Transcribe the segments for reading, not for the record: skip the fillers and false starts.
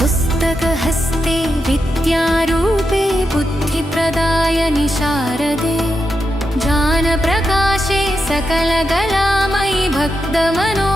पुस्तकहस्ते विद्यारूपे बुद्धिप्रदायनि शारदे ज्ञानप्रकाशे सकलकलामयि भक्तमनोहरवाहिनी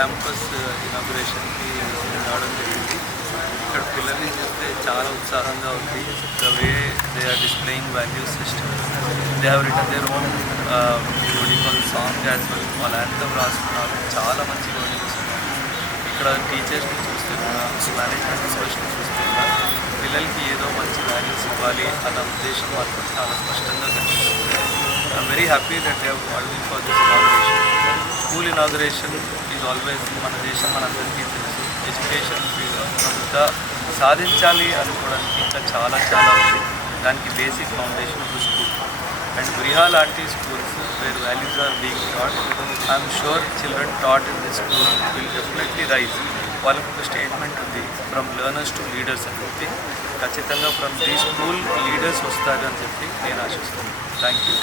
campus ఇనాగ్రేషన్కి రావడం జరిగింది. ఇక్కడ పిల్లల్ని చూస్తే చాలా ఉత్సాహంగా ఉంది. The way they are displaying values system, they have written their own song as well. వాళ్ళ యాంథమ్ రాసుకున్నారు. చాలా మంచి వర్డింగ్స్ ఉన్నాయి. ఇక్కడ టీచర్స్ని చూస్తే కూడా, మేనేజ్మెంట్ మెంబర్స్ని చూస్తే కూడా పిల్లలకి ఏదో మంచి వాల్యూస్ ఇవ్వాలి అన్న ఉద్దేశం మాత్రం చాలా స్పష్టంగా కనిపిస్తుంది. I'm very happy that they have called me for this inauguration. School inauguration is always, మన దేశం మనందరికీ తెలుసు, ఎడ్యుకేషన్ అంతా సాధించాలి అనుకోవడానికి ఇంకా చాలా చాలా ఉంది. దానికి basic foundation of the school. And VRIHA లాంటి schools where values are being taught, I am sure children taught in this school will definitely rise. వాళ్ళకు ఒక స్టేట్మెంట్ ఉంది, ఫ్రమ్ లెర్నర్స్ టు లీడర్స్ అని చెప్పి. ఖచ్చితంగా ఫ్రమ్ ది స్కూల్ లీడర్స్ వస్తారు అని చెప్పి నేను ఆశిస్తున్నాను. Thank you.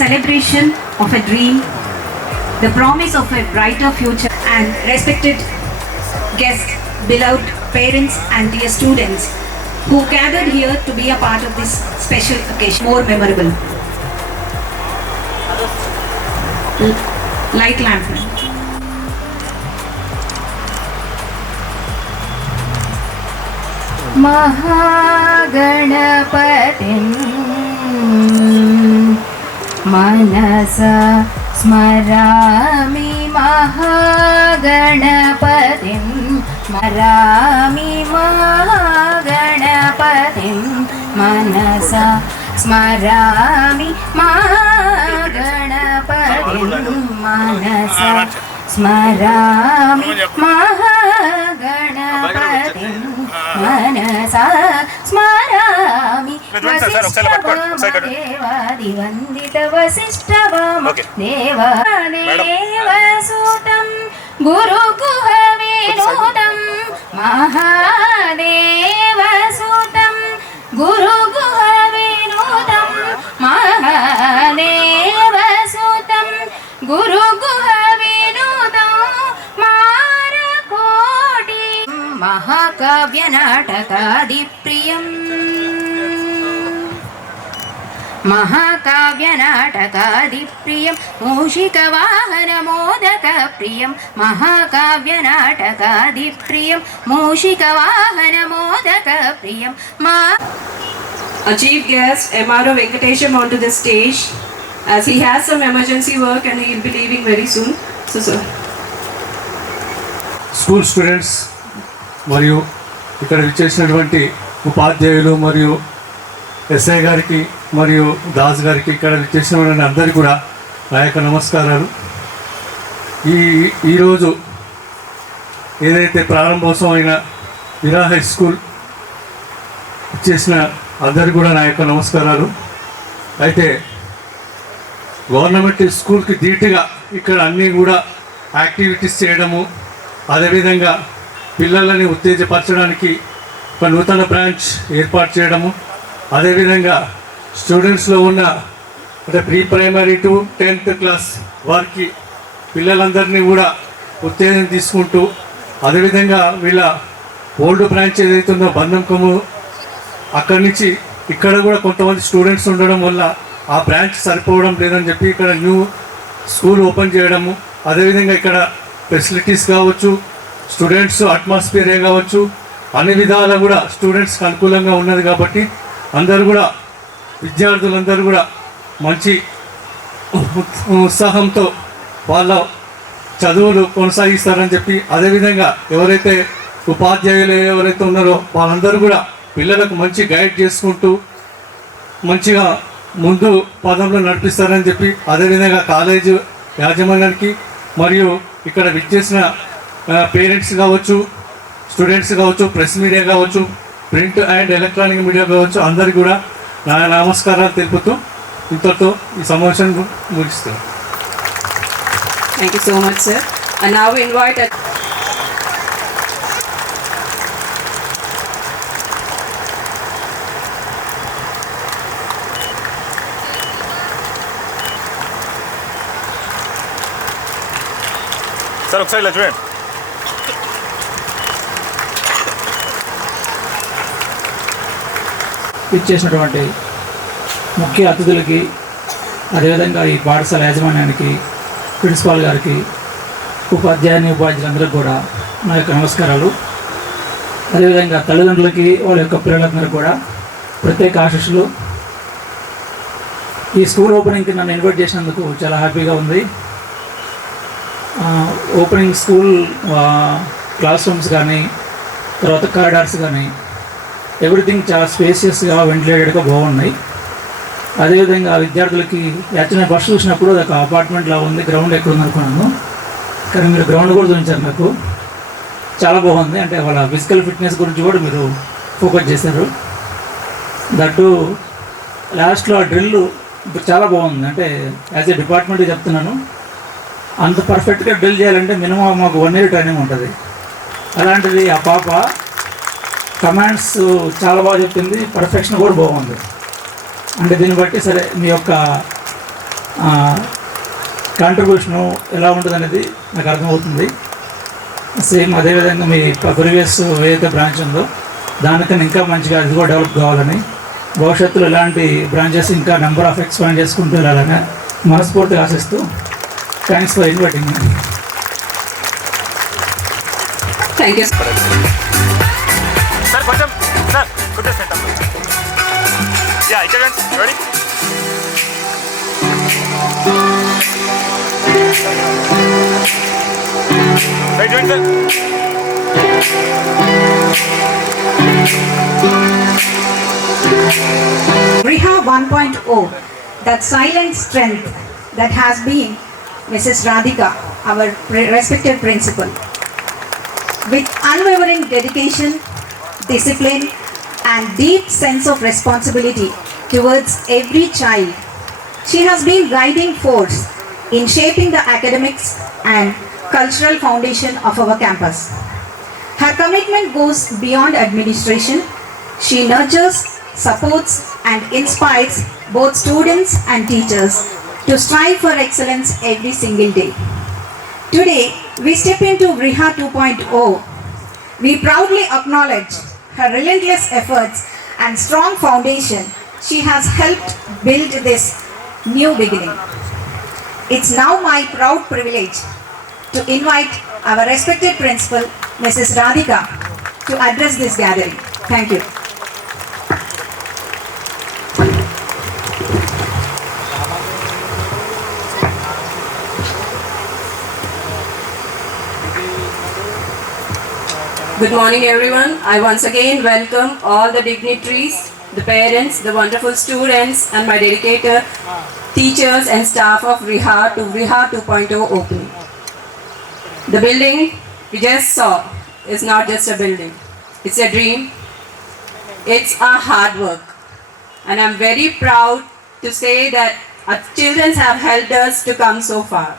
celebration of a dream, the promise of a brighter future. And respected guests, beloved parents and dear students who gathered here to be a part of this special occasion, more memorable. Light lamp. महागणपतिं मनसा स्मरामि महागणपतिं स्मरामि महागणपतिं मनसा स्मरामि महागणपतिं मनसा स्मरामि महागणपतिं मनसा स्मरामि वसिष्ठवामदेवादिवन्दित वसिष्ठवामदेवसूतं गुरुगुहविनोदं महादेवसूतं गुरुगुहविनोदं महादेवसूतं गुरुगुहविनोदं मारकोटि महाकाव्यनाटकादिप्रियम् महाकाव्यनाटकादिप्रियं मूषिकवाहनमोदकप्रियं महाकाव्यनाटकादिप्रियं मूषिकवाहनमोदकप्रियं Our chief guest, MRO Venkatesham, onto the stage as he has some emergency work and he will be leaving very soon. So, sir. School students మరియు ఇక్కడ విచ్చేసినటువంటి ఉపాధ్యాయులు మరియు ఎస్ఐ గారికి మరియు దాస్ గారికి ఇక్కడ విచ్చేసిన అందరికీ కూడా నా యొక్క నమస్కారాలు. ఈరోజు ఏదైతే ప్రారంభోత్సవమైన విరా హై స్కూల్ ఇచ్చేసిన అందరికీ కూడా నా యొక్క నమస్కారాలు. అయితే గవర్నమెంట్ స్కూల్కి ధీటుగా ఇక్కడ అన్నీ కూడా యాక్టివిటీస్ చేయడము, అదేవిధంగా పిల్లలని ఉత్తేజపరచడానికి ఒక నూతన బ్రాంచ్ ఏర్పాటు చేయడము, అదేవిధంగా స్టూడెంట్స్లో ఉన్న అంటే pre primary to 10th class వారికి పిల్లలందరినీ కూడా ఉత్తేజం తీసుకుంటూ, అదేవిధంగా వీళ్ళ ఓల్డ్ బ్రాంచ్ ఏదైతుందో బంధంకము అక్కడి నుంచి ఇక్కడ కూడా కొంతమంది స్టూడెంట్స్ ఉండడం వల్ల ఆ బ్రాంచ్ సరిపోవడం లేదని చెప్పి ఇక్కడ న్యూ స్కూల్ ఓపెన్ చేయడము, అదేవిధంగా ఇక్కడ ఫెసిలిటీస్ కావచ్చు, స్టూడెంట్స్ అట్మాస్ఫియరే కావచ్చు, అన్ని విధాలా కూడా స్టూడెంట్స్కి అనుకూలంగా ఉన్నది. కాబట్టి అందరూ కూడా విద్యార్థులందరూ కూడా మంచి ఉత్సాహంతో వాళ్ళ చదువులు కొనసాగిస్తారని చెప్పి, అదేవిధంగా ఎవరైతే ఉపాధ్యాయులు ఎవరైతే ఉన్నారో వాళ్ళందరూ కూడా పిల్లలకు మంచి గైడ్ చేసుకుంటూ మంచిగా ముందు పదంలో నడిపిస్తారని చెప్పి, అదేవిధంగా కాలేజీ యాజమాన్యానికి మరియు ఇక్కడ విచ్చేసిన పేరెంట్స్ కావచ్చు, స్టూడెంట్స్ కావచ్చు, ప్రెస్ మీడియా కావచ్చు, ప్రింట్ అండ్ ఎలక్ట్రానిక్ మీడియా కావచ్చు, అందరికీ కూడా నా నమస్కారాలు తెలుపుతూ ఇంతతో ఈ సమావేశం ముగిస్తాను. Thank you so much, sir. And now we invite sir ఒకసారి ఇలా చూడండి. ఇచ్చేసినటువంటి ముఖ్య అతిథులకి, అదేవిధంగా ఈ పాఠశాల యాజమాన్యానికి, ప్రిన్సిపాల్ గారికి, ఉపాధ్యాయులందరికీ కూడా నా యొక్క నమస్కారాలు. అదేవిధంగా తల్లిదండ్రులకి, వాళ్ళ యొక్క పిల్లలందరూ కూడా ప్రత్యేక ఆశీస్సులు. ఈ స్కూల్ ఓపెనింగ్కి నన్ను ఇన్వైట్ చేసినందుకు చాలా హ్యాపీగా ఉంది. ఓపెనింగ్ స్కూల్ క్లాస్ రూమ్స్ కానీ, తర్వాత కారిడార్స్ కానీ ఎవ్రీథింగ్ చాలా స్పేసియస్గా వెంటిలేటెడ్గా బాగున్నాయి. అదేవిధంగా విద్యార్థులకి యాక్చువల్గా ఫస్ట్ చూసినప్పుడు అది ఒక అపార్ట్మెంట్లా ఉంది, గ్రౌండ్ ఎక్కడ ఉంది అనుకున్నాను, కానీ మీరు గ్రౌండ్ కూడా చూపించారు నాకు. చాలా బాగుంది. అంటే వాళ్ళ ఫిజికల్ ఫిట్నెస్ గురించి కూడా మీరు ఫోకస్ చేశారు. దట్టు లాస్ట్లో ఆ డ్రిల్ చాలా బాగుంది. అంటే యాజ్ ఏ డిపార్ట్మెంట్ చెప్తున్నాను, అంత పర్ఫెక్ట్గా డ్రిల్ చేయాలంటే మినిమం మాకు 1 year ట్రైనింగ్ ఉంటుంది. అలాంటిది ఆ పాప కమాండ్స్ చాలా బాగా చెప్పింది, పర్ఫెక్షన్ కూడా బాగుంది. అంటే దీన్ని బట్టి సరే మీ యొక్క కాంట్రిబ్యూషను ఎలా ఉంటుంది అనేది నాకు అర్థమవుతుంది. సేమ్ అదేవిధంగా మీ ప్రీవియస్ ఏదైతే బ్రాంచ్ ఉందో దానికన్నా ఇంకా మంచిగా అది కూడా డెవలప్ కావాలని, భవిష్యత్తులో ఇలాంటి బ్రాంచెస్ ఇంకా నెంబర్ ఆఫ్ ఎక్స్పాండ్ చేసుకుంటూ వెళ్ళాలని మనస్ఫూర్తిగా ఆశిస్తూ thanks for inviting. Thank you. Sir కొంచెం సార్ కొంచెం సెంటర్ యా ఇక్కడ రెడీ రైట్ చూడండి sir. VRIHA 1.0, that silent strength that has been Mrs. Radhika, our respected principal. With unwavering dedication, discipline, and deep sense of responsibility towards every child, she has been guiding force in shaping the academics and cultural foundation of our campus. Her commitment goes beyond administration. She nurtures, supports, and inspires both students and teachers to strive for excellence every single day. Today, we step into VRIHA 2.0. We proudly acknowledge her relentless efforts and strong foundation she has helped build this new beginning. It's now my proud privilege to invite our respected principal, Mrs. Radhika, to address this gathering. Thank you. Good morning, everyone. I once again welcome all the dignitaries, the parents, the wonderful students, and my dedicated teachers and staff of VRIHA to VRIHA 2.0 opening. The building we just saw is not just a building. It's a dream. It's our hard work. And I'm very proud to say that our children have helped us to come so far.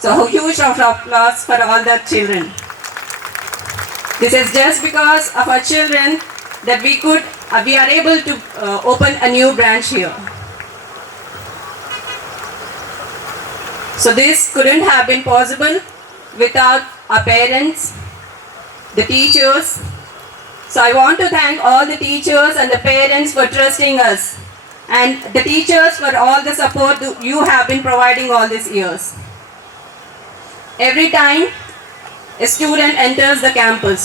So a huge round of applause for all the children. This is just because of our children that we are able to open a new branch here. So this couldn't have been possible without our parents, the teachers. So I want to thank all the teachers and the parents for trusting us, and the teachers for all the support you have been providing all these years. Every time a student enters the campus,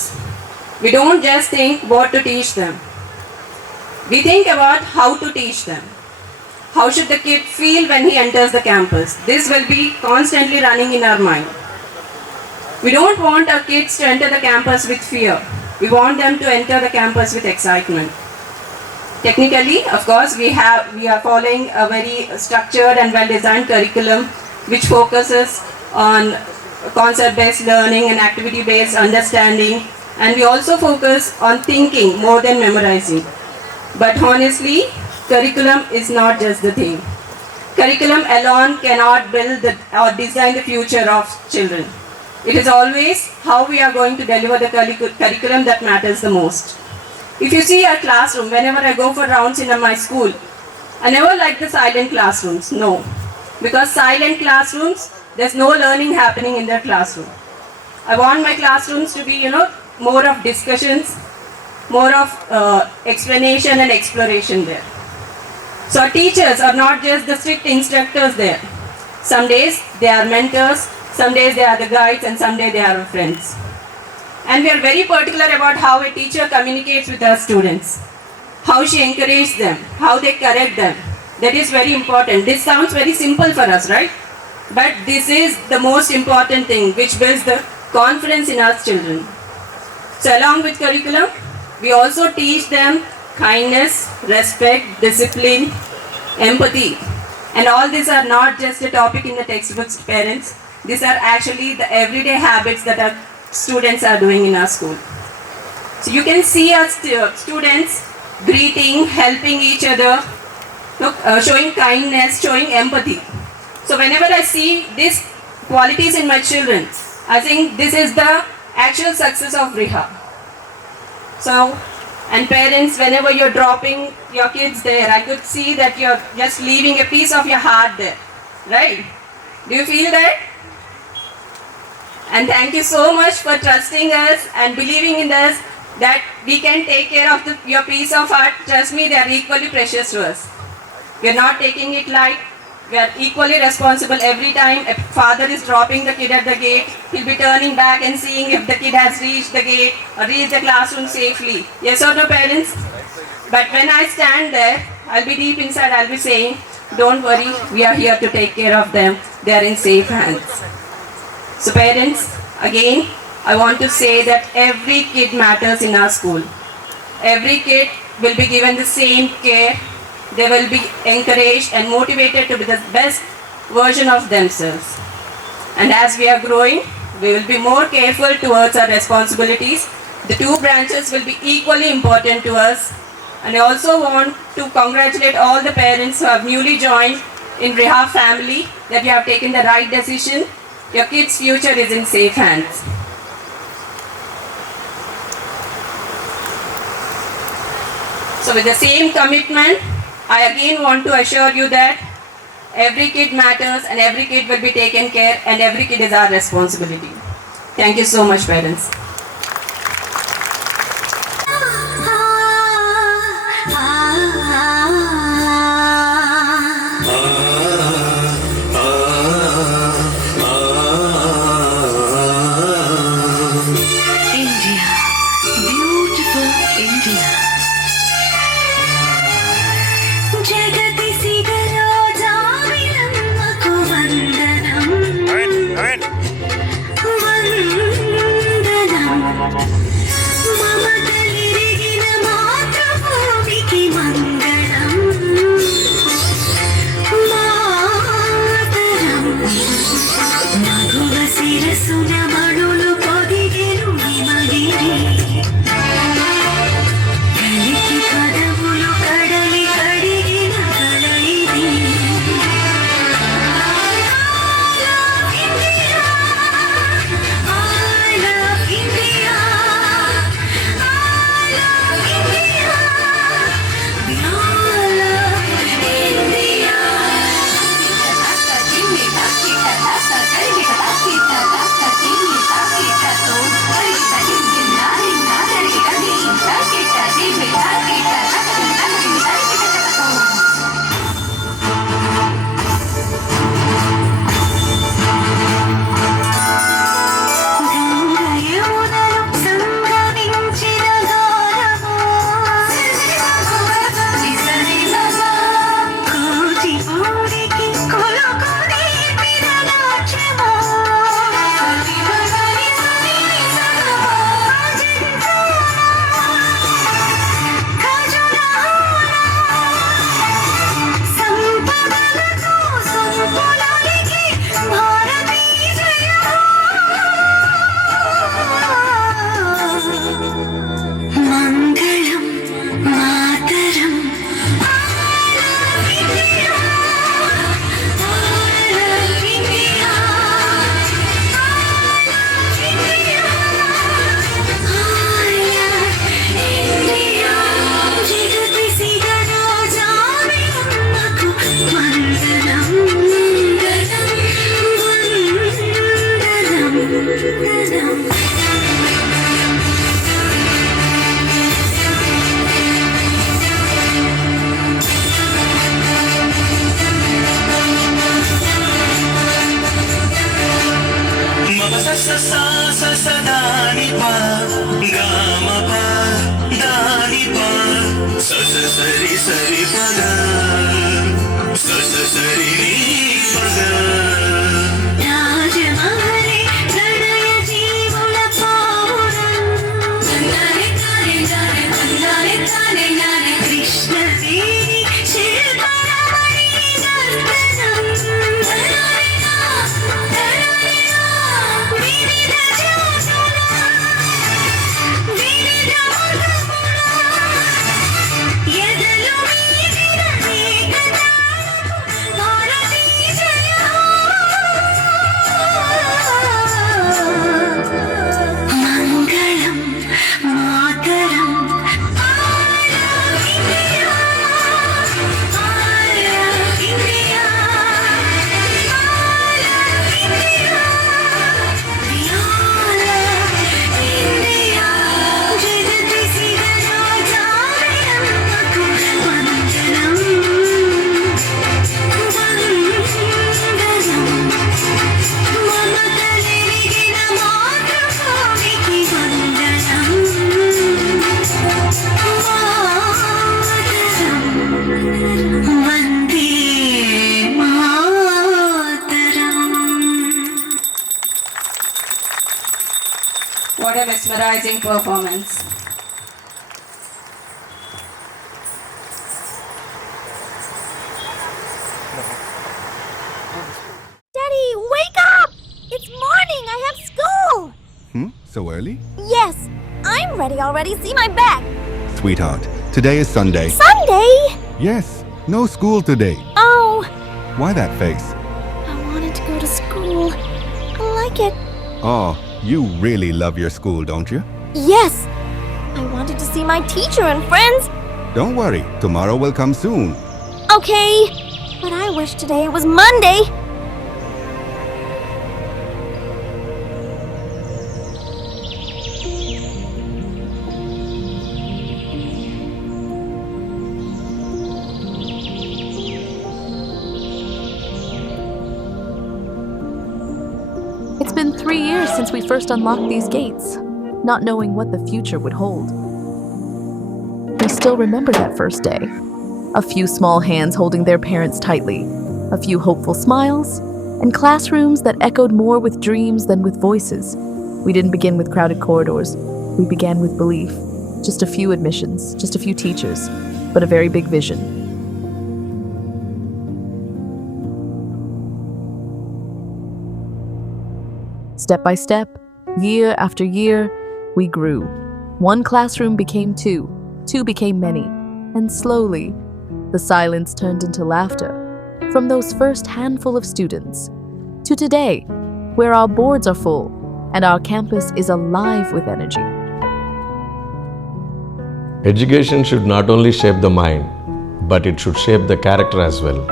we don't just think what to teach them. We think about how to teach them. How should the kid feel when he enters the campus? This will be constantly running in our mind. We don't want our kids to enter the campus with fear. We want them to enter the campus with excitement. Technically, of course, we are following a very structured and well-designed curriculum which focuses on concept-based learning and activity-based understanding, and we also focus on thinking more than memorizing. But honestly, curriculum is not just the thing. Curriculum alone cannot build or design the future of children. It is always how we are going to deliver the curriculum that matters the most. If you see our classroom, whenever I go for rounds in my school, I never like the silent classrooms, no. Because silent classrooms, there's no learning happening in their classroom. I want my classrooms to be, more of discussions, more of explanation and exploration there. So our teachers are not just the strict instructors there. Some days they are mentors, some days they are the guides, and some days they are our friends. And we are very particular about how a teacher communicates with our students, how she encourages them, how they correct them. That is very important. This sounds very simple for us, right? But this is the most important thing which builds the confidence in our children. So along with curriculum, we also teach them kindness, respect, discipline, empathy. And all these are not just a topic in the textbooks, parents. These are actually the everyday habits that our students are doing in our school. So you can see our students greeting, helping each other, showing kindness, showing empathy. So whenever I see these qualities in my children, I think this is the actual success of VRIHA. So, and parents, whenever you're dropping your kids there, I could see that you're just leaving a piece of your heart there. right? Do you feel that? And thank you so much for trusting us and believing in us that we can take care of your piece of art. Trust me, they are equally precious to us. We are not taking it light. We are equally responsible every time a father is dropping the kid at the gate. He'll be turning back and seeing if the kid has reached the gate or reached the classroom safely. Yes or no, parents? But when I stand there, I'll be deep inside, I'll be saying, don't worry, we are here to take care of them. They are in safe hands. So parents, again, I want to say that every kid matters in our school. Every kid will be given the same care. They will be encouraged and motivated to be the best version of themselves. And as we are growing, we will be more careful towards our responsibilities. The two branches will be equally important to us. And I also want to congratulate all the parents who have newly joined in VRIHA family, that you have taken the right decision. Your kids' future is in safe hands. So with the same commitment, I again want to assure you that every kid matters and every kid will be taken care and every kid is our responsibility. Thank you so much, parents. India, beautiful India. Jagati sigalo javilammaku vandanam. Vandanam. Mamatalirigina matravumiki mangalam. Mataram. Maguva sirasuna manulu podigenu himagiri. Kaliki padavulu kadali kadigina kalaidi. I love India. I love India. We all love India. గంగయమునలు సంగమించిన గానము. కూచిపూడికి కొలుకు నేర్పిన నాట్యము. సంపదలతో సంపులానికి భారతీయ మంగళం మాతరం. I love India. I love India. I love India. I love India. జగతి సిగలో జావిలమ్మకు వందనం. వందనం. మమ స సా స స దాని పా గామ పా దాని పా స స సరి సరి పద స స సరి ని పద. రాజమహలే ప్రణయ జీవుల పావురం. కృష్ణవేణి శిల్పరమణి నర్తనం. వివిధ జాతుల వివిధ మతముల ఎదలు మీదిన ఏకతాళపు భారతీయ What a mesmerizing performance. Daddy, wake up! It's morning. I have school. So early? Yes, I'm ready already. See my bag. Sweetheart, today is Sunday. Sunday? Yes, no school today. Oh, Why that face? I wanted to go to school. I like it. Oh, you really love your school, don't you? Yes, I wanted to see my teacher and friends. Don't worry, tomorrow will come soon. Okay, but I wish today was Monday. It's been 3 years since we first unlocked these gates, not knowing what the future would hold. We still remember that first day. A few small hands holding their parents tightly, a few hopeful smiles, and classrooms that echoed more with dreams than with voices. We didn't begin with crowded corridors. We began with belief. Just a few admissions, just a few teachers, but a very big vision. Step by step, year after year, we grew. One classroom became two, two became many, and slowly, the silence turned into laughter. From those first handful of students, to today, where our boards are full and our campus is alive with energy. Education should not only shape the mind, but it should shape the character as well.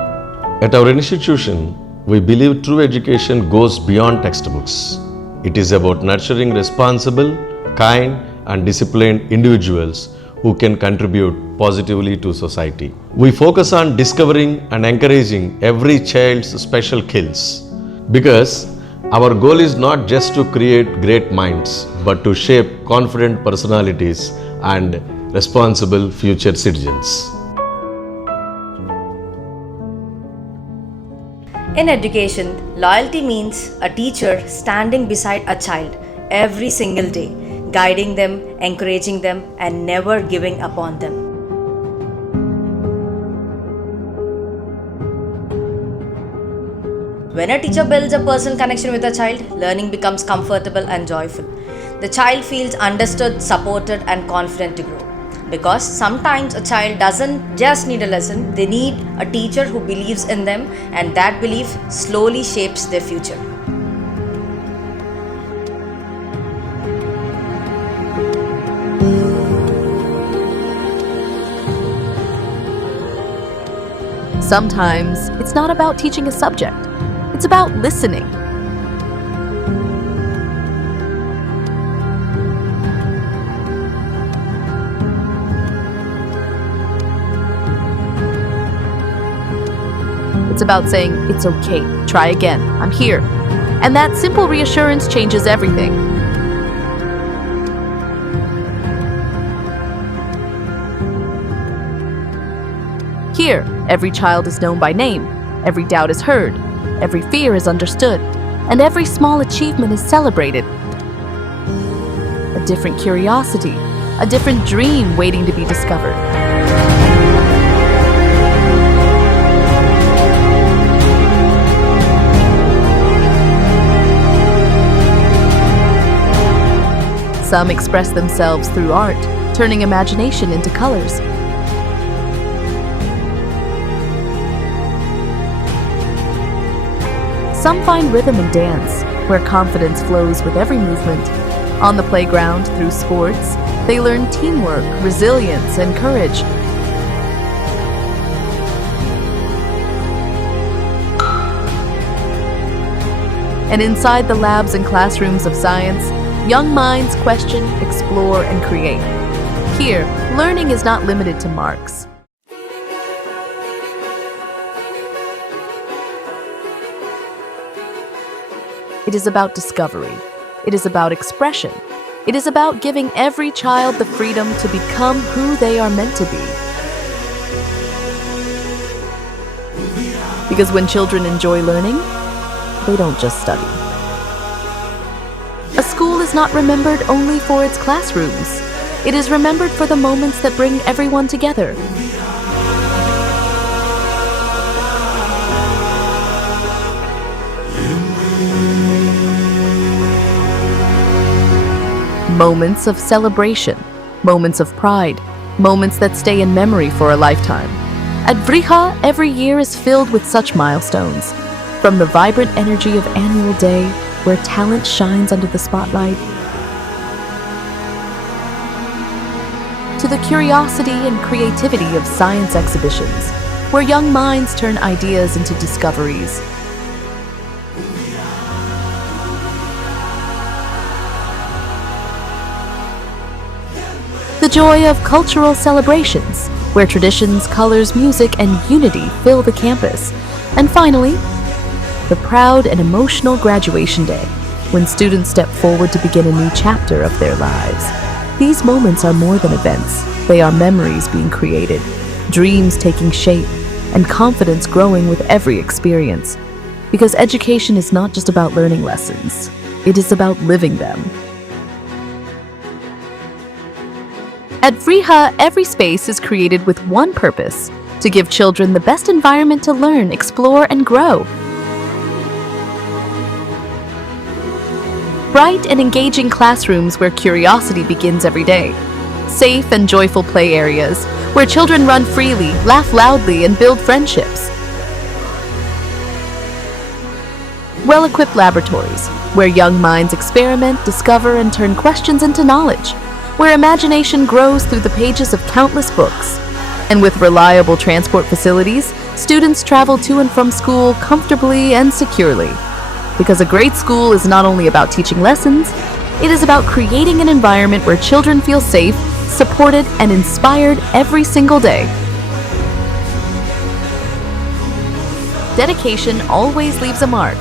At our institution, we believe true education goes beyond textbooks. It is about nurturing responsible, kind, and disciplined individuals who can contribute positively to society. We focus on discovering and encouraging every child's special skills because our goal is not just to create great minds, but to shape confident personalities and responsible future citizens. In education, loyalty means a teacher standing beside a child every single day, guiding them, encouraging them, and never giving up on them. When a teacher builds a personal connection with a child, learning becomes comfortable and joyful. The child feels understood, supported, and confident to grow. Because sometimes a child doesn't just need a lesson, they need a teacher who believes in them, and that belief slowly shapes their future. Sometimes it's not about teaching a subject, it's about listening. It's about saying, it's okay, try again, I'm here. And that simple reassurance changes everything. Here, every child is known by name, every doubt is heard, every fear is understood, and every small achievement is celebrated. A different curiosity, a different dream waiting to be discovered. Some express themselves through art, turning imagination into colors. Some find rhythm in dance, where confidence flows with every movement. On the playground, through sports, they learn teamwork, resilience, and courage. And inside the labs and classrooms of science, young minds question, explore, and create. Here, learning is not limited to marks. It is about discovery. It is about expression. It is about giving every child the freedom to become who they are meant to be. Because when children enjoy learning, they don't just study. A school is not remembered only for its classrooms. It is remembered for the moments that bring everyone together. Moments of celebration, moments of pride, moments that stay in memory for a lifetime. At VRIHA, every year is filled with such milestones. From the vibrant energy of Annual Day, where talent shines under the spotlight, to the curiosity and creativity of science exhibitions, where young minds turn ideas into discoveries. The joy of cultural celebrations, where traditions, colors, music, and unity fill the campus. And finally, the proud and emotional graduation day, when students step forward to begin a new chapter of their lives. These moments are more than events. They are memories being created, dreams taking shape, and confidence growing with every experience. Because education is not just about learning lessons, it is about living them. At VRIHA, every space is created with one purpose: to give children the best environment to learn, explore, and grow. Bright and engaging classrooms where curiosity begins every day. Safe and joyful play areas where children run freely, laugh loudly, and build friendships. Well-equipped laboratories where young minds experiment, discover, and turn questions into knowledge. Where imagination grows through the pages of countless books. And with reliable transport facilities, students travel to and from school comfortably and securely. Because a great school is not only about teaching lessons, it is about creating an environment where children feel safe, supported, and inspired every single day. Dedication always leaves a mark.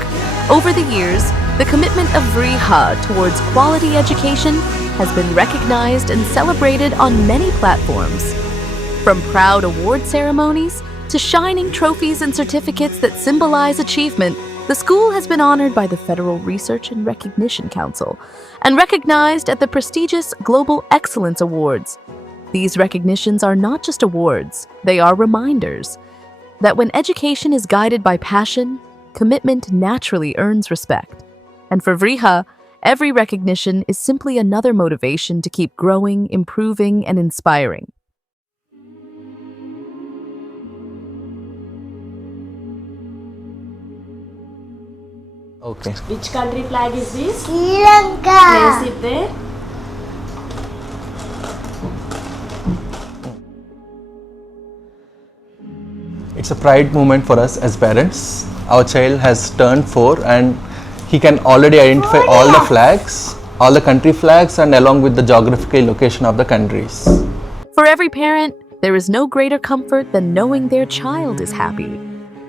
Over the years, the commitment of VRIHA towards quality education has been recognized and celebrated on many platforms. From proud award ceremonies to shining trophies and certificates that symbolize achievement, the school has been honored by the Federal Research and Recognition Council and recognized at the prestigious Global Excellence Awards. These recognitions are not just awards, they are reminders that when education is guided by passion, commitment naturally earns respect. And for VRIHA, every recognition is simply another motivation to keep growing, improving, and inspiring. Okay. Which country flag is this? Sri Lanka. Place it there. It's a pride moment for us as parents. Our child has turned 4 and he can already identify all the flags, all the country flags, and along with the geographical location of the countries. For every parent, there is no greater comfort than knowing their child is happy.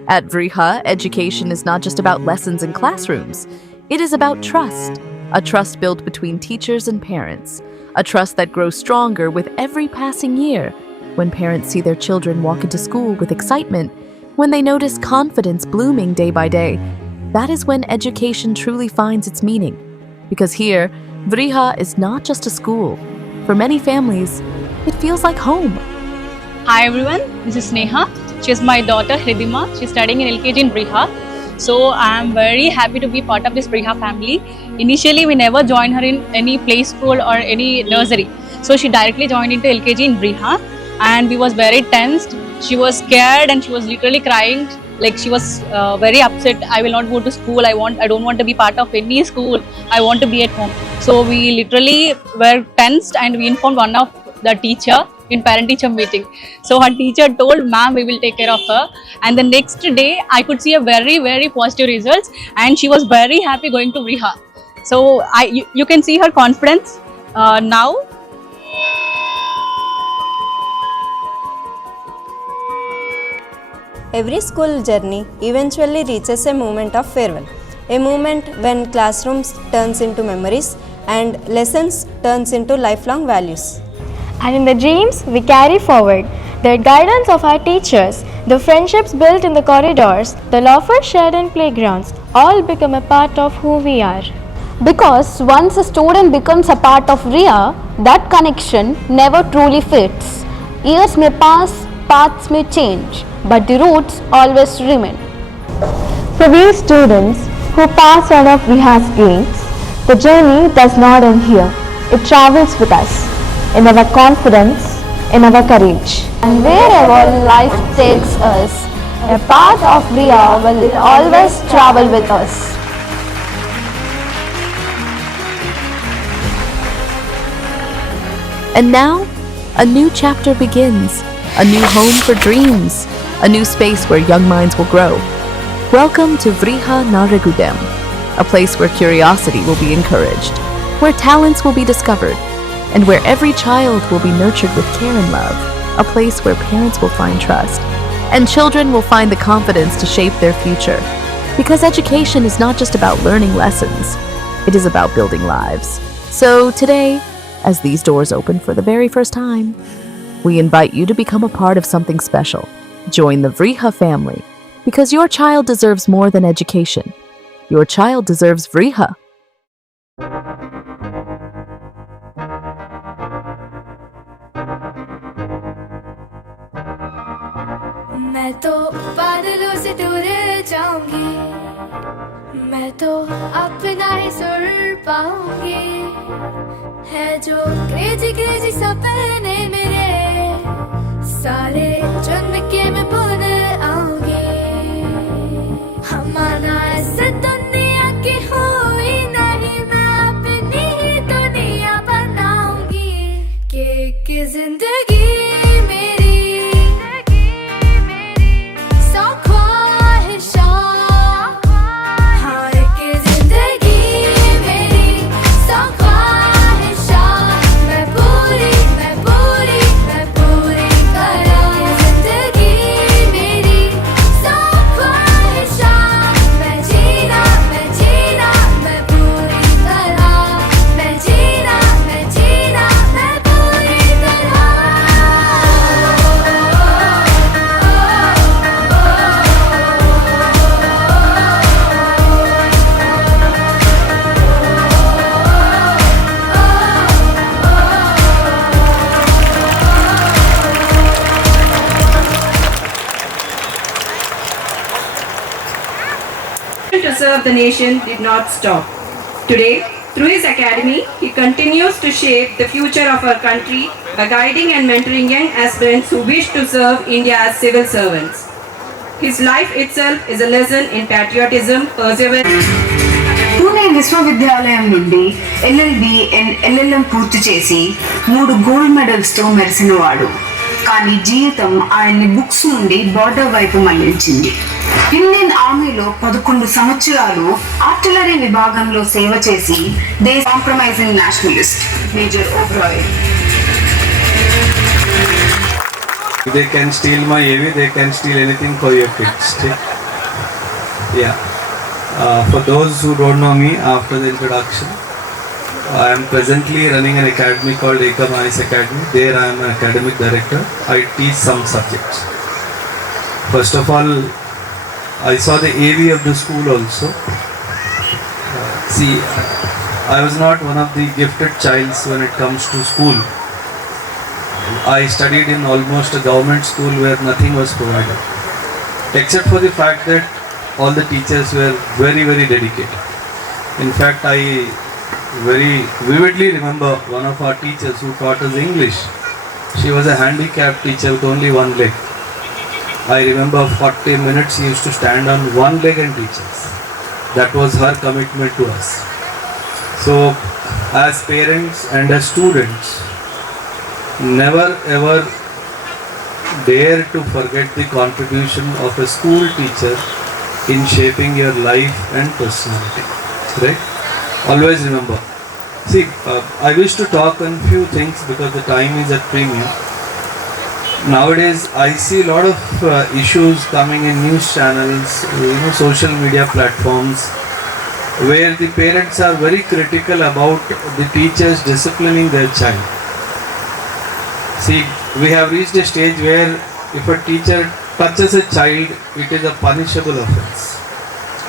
At VRIHA, education is not just about lessons in classrooms. It is about trust, a trust built between teachers and parents, a trust that grows stronger with every passing year. When parents see their children walk into school with excitement, when they notice confidence blooming day by day, that is when education truly finds its meaning. Because here, VRIHA is not just a school. For many families, it feels like home. Hi everyone, this is Sneha. She is my daughter Hridima. She is studying in LKG in VRIHA. So I am very happy to be part of this VRIHA family. Initially, we never joined her in any play school or any nursery. So she directly joined into LKG in VRIHA, and we was very tensed. She was scared and she was literally crying. Like she was very upset. I will not go to school. I don't want to be part of any school. I want to be at home. So we literally were tensed and we informed one of the teacher in parent-teacher meeting. So her teacher told, "Ma'am, we will take care of her." And the next day, I could see a very, very positive results, and she was very happy going to VRIHA. So you can see her confidence now. Every school journey eventually reaches a moment of farewell, a moment when classrooms turns into memories and lessons turns into lifelong values. And in the dreams we carry forward, the guidance of our teachers, the friendships built in the corridors, the laughter shared in playgrounds, all become a part of who we are. Because once a student becomes a part of VRIHA, that connection never truly fits. Years may pass, paths may change, but the roots always remain. For we students who pass one of VRIHA's gates, the journey does not end here. It travels with us, in our confidence, in our courage. And wherever life takes us, a part of VRIHA will always travel with us. And now, a new chapter begins, a new home for dreams, a new space where young minds will grow. Welcome to VRIHA Naragudem, a place where curiosity will be encouraged, where talents will be discovered, and where every child will be nurtured with care and love, a place where parents will find trust, and children will find the confidence to shape their future. Because education is not just about learning lessons, it is about building lives. So today, as these doors open for the very first time, we invite you to become a part of something special. Join the VRIHA family, because your child deserves more than education. Your child deserves VRIHA. मैं तो बादलों से दूर जाऊंगी, मैं तो अपना ही सुर पाऊंगी, है जो क्रेजी क्रेजी सपने मेरे सारे चुन के मैं भूल आऊंगी। हमारा ऐसे दुनिया की हुई नहीं, मैं अपनी ही दुनिया बनाऊंगी कि जिंदगी to serve the nation did not stop. Today, through his academy, he continues to shape the future of our country by guiding and mentoring young aspirants who wish to serve India as civil servants. His life itself is a lesson in patriotism, perseverance. Pune విశ్వవిద్యాలయం నుండి LLB and LLM పూర్తి చేసి 3 gold మెడల్స్తో మెరిసినవాడు. కానీ జీవితం ఆయన్ని books నుండి border వైపు మళ్లించింది. Indian ఆర్మీలో 11 సంవత్సరాలు ఆర్టిలరీ విభాగంలో సేవ చేసి దేశ compromising Nationalist major Oberoi. They can steal my AV, they can steal anything for your kids. Yeah. For those who don't know me, after the introduction, I am presently running an academy called Ekam Ice Academy. There I am an academic director. I teach some subjects. First of all, I saw the AV of the school also. See, I was not one of the gifted childs when it comes to school. I studied in almost a government school where nothing was provided, except for the fact that all the teachers were very, very dedicated. In fact, I very vividly remember one of our teachers who taught us English. She was a handicapped teacher with only one leg. I remember 40 minutes she used to stand on one leg and teach us. That was her commitment to us. So, as parents and as students, never ever dare to forget the contribution of a school teacher in shaping your life and personality. Right? Always remember. See, I wish to talk on few things because the time is at premium. Nowadays, I see a lot of issues coming in news channels, social media platforms, where the parents are very critical about the teachers disciplining their child. See, we have reached a stage where if a teacher touches a child, it is a punishable offense.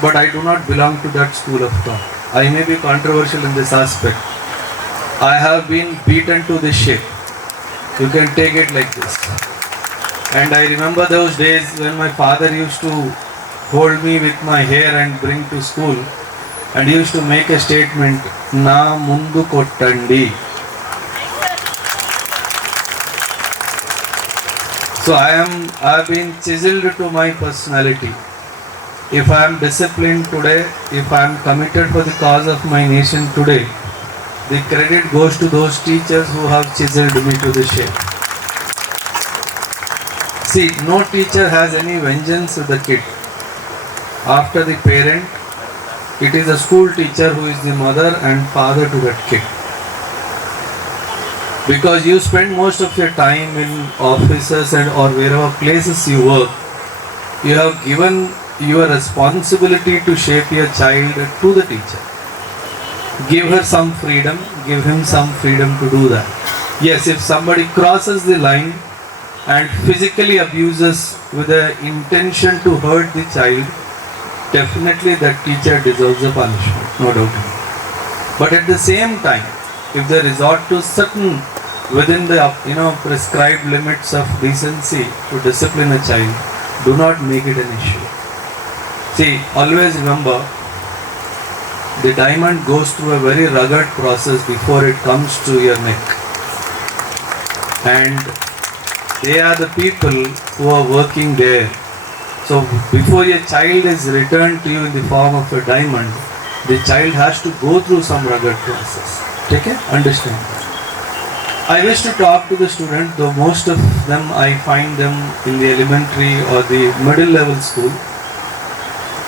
But I do not belong to that school of thought. I may be controversial in this aspect. I have been beaten to this shape. You can take it like this. And I remember those days when my father used to hold me with my hair and bring to school, and he used to make a statement, Na mundu kottandi. So I have been chiseled to my personality. If I am disciplined today, if I am committed for the cause of my nation today, the credit goes to those teachers who have chiseled me to the shape. See, no teacher has any vengeance with the kid. After the parent, it is a school teacher who is the mother and father to that kid. Because you spend most of your time in offices and or wherever places you work, you have given your responsibility to shape your child to the teacher. Give her some freedom, give him some freedom to do that. Yes, if somebody crosses the line and physically abuses with the intention to hurt the child, definitely that teacher deserves a punishment, no doubt. But at the same time, if they resort to certain within the prescribed limits of decency to discipline a child, do not make it an issue. See, always remember, the diamond goes through a very rugged process before it comes to your neck. And they are the people who are working there. So before your child is returned to you in the form of a diamond, the child has to go through some rugged process. Take it? Understand? I wish to talk to the student, though most of them I find them in the elementary or the middle level school.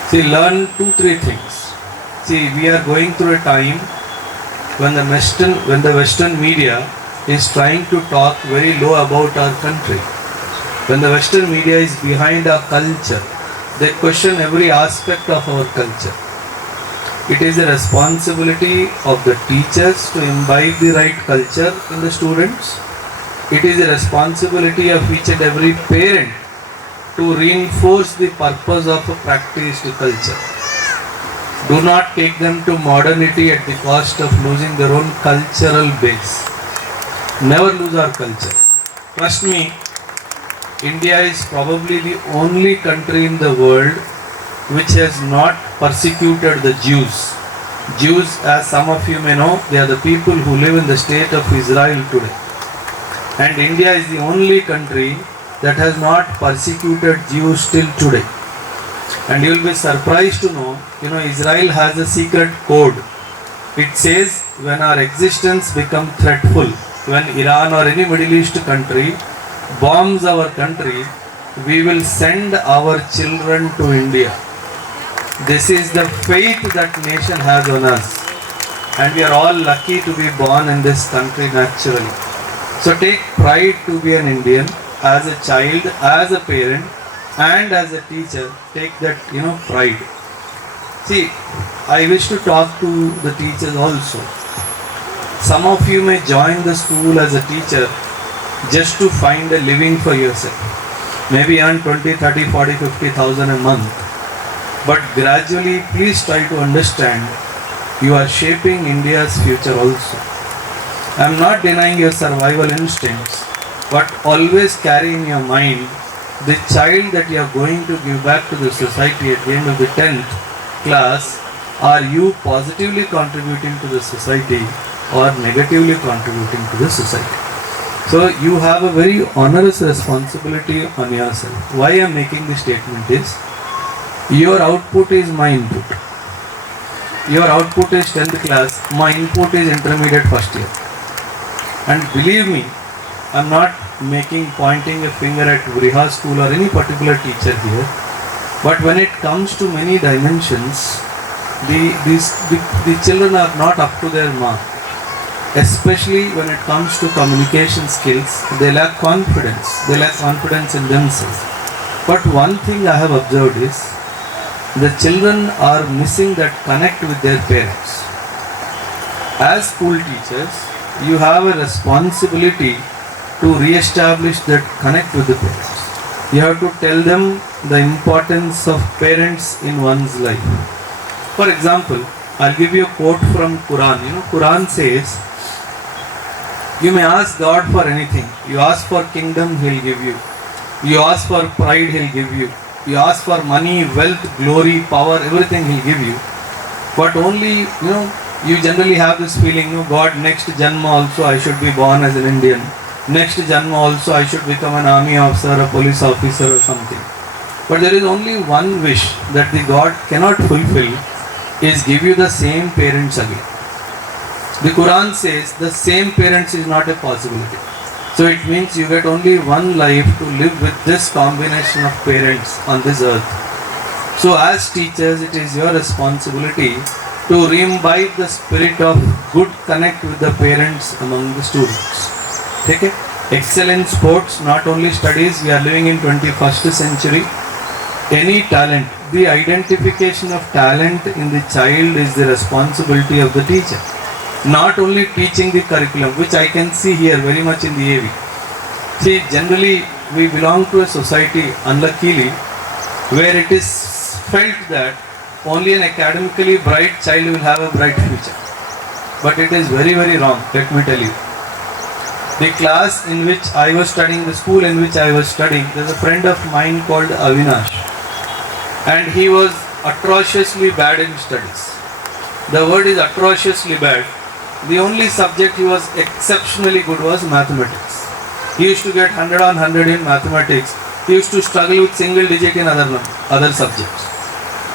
See, learn 2-3 things. See, we are going through a time when the Western media is trying to talk very low about our country. When the Western media is behind our culture, they question every aspect of our culture. It is a responsibility of the teachers to imbibe the right culture in the students. It is a responsibility of each and every parent to reinforce the purpose of a practiced culture. Do not take them to modernity at the cost of losing their own cultural base. Never lose our culture. Trust me, India is probably the only country in the world which has not persecuted the Jews. Jews, as some of you may know, they are the people who live in the state of Israel today. And India is the only country that has not persecuted Jews till today. And you will be surprised to know, Israel has a secret code. It says, when our existence becomes threatful, when Iran or any Middle East country bombs our country, we will send our children to India. This is the faith that nation has on us. And we are all lucky to be born in this country naturally. So take pride to be an Indian, as a child, as a parent, and as a teacher. Take that, pride. See, I wish to talk to the teachers also. Some of you may join the school as a teacher just to find a living for yourself. Maybe earn 20, 30, 40, 50,000 a month. But gradually, please try to understand, you are shaping India's future also. I am not denying your survival instincts, but always carry in your mind the child that you are going to give back to the society at the end of the 10th class. Are you positively contributing to the society or negatively contributing to the society? So you have a very onerous responsibility on yourself. Why I am making this statement is, your output is my input. Your output is 10th class, my input is intermediate first year. And believe me, I am not pointing a finger at VRIHA School or any particular teacher here. But when it comes to many dimensions, the children are not up to their mark. Especially when it comes to communication skills, they lack confidence. They lack confidence in themselves. But one thing I have observed is, the children are missing that connect with their parents. As school teachers, you have a responsibility to re-establish that connect with the parents. You have to tell them the importance of parents in one's life. For example, I'll give you a quote from Quran. Quran says, you may ask God for anything. You ask for kingdom, He'll give you. You ask for pride, He'll give you. You ask for money, wealth, glory, power, everything He'll give you. But only, you generally have this feeling, God, next Janma also I should be born as an Indian. Next Janma also I should become an army officer, a police officer or something. But there is only one wish that the God cannot fulfill, is give you the same parents again. The Quran says the same parents is not a possibility. So it means you get only one life to live with this combination of parents on this earth. So as teachers, it is your responsibility to re-imbibe the spirit of good connect with the parents among the students. Okay? Excel in sports, not only studies, we are living in 21st century. Any talent, the identification of talent in the child is the responsibility of the teacher. Not only teaching the curriculum, which I can see here very much in the AV. See, generally we belong to a society, unluckily, where it is felt that only an academically bright child will have a bright future. But it is very, very wrong, let me tell you. The class in which I was studying, the school in which I was studying, there's a friend of mine called Avinash. And he was atrociously bad in studies. The word is atrociously bad. The only subject he was exceptionally good was mathematics. He used to get 100 on 100 in mathematics. He used to struggle with single digit in other subjects.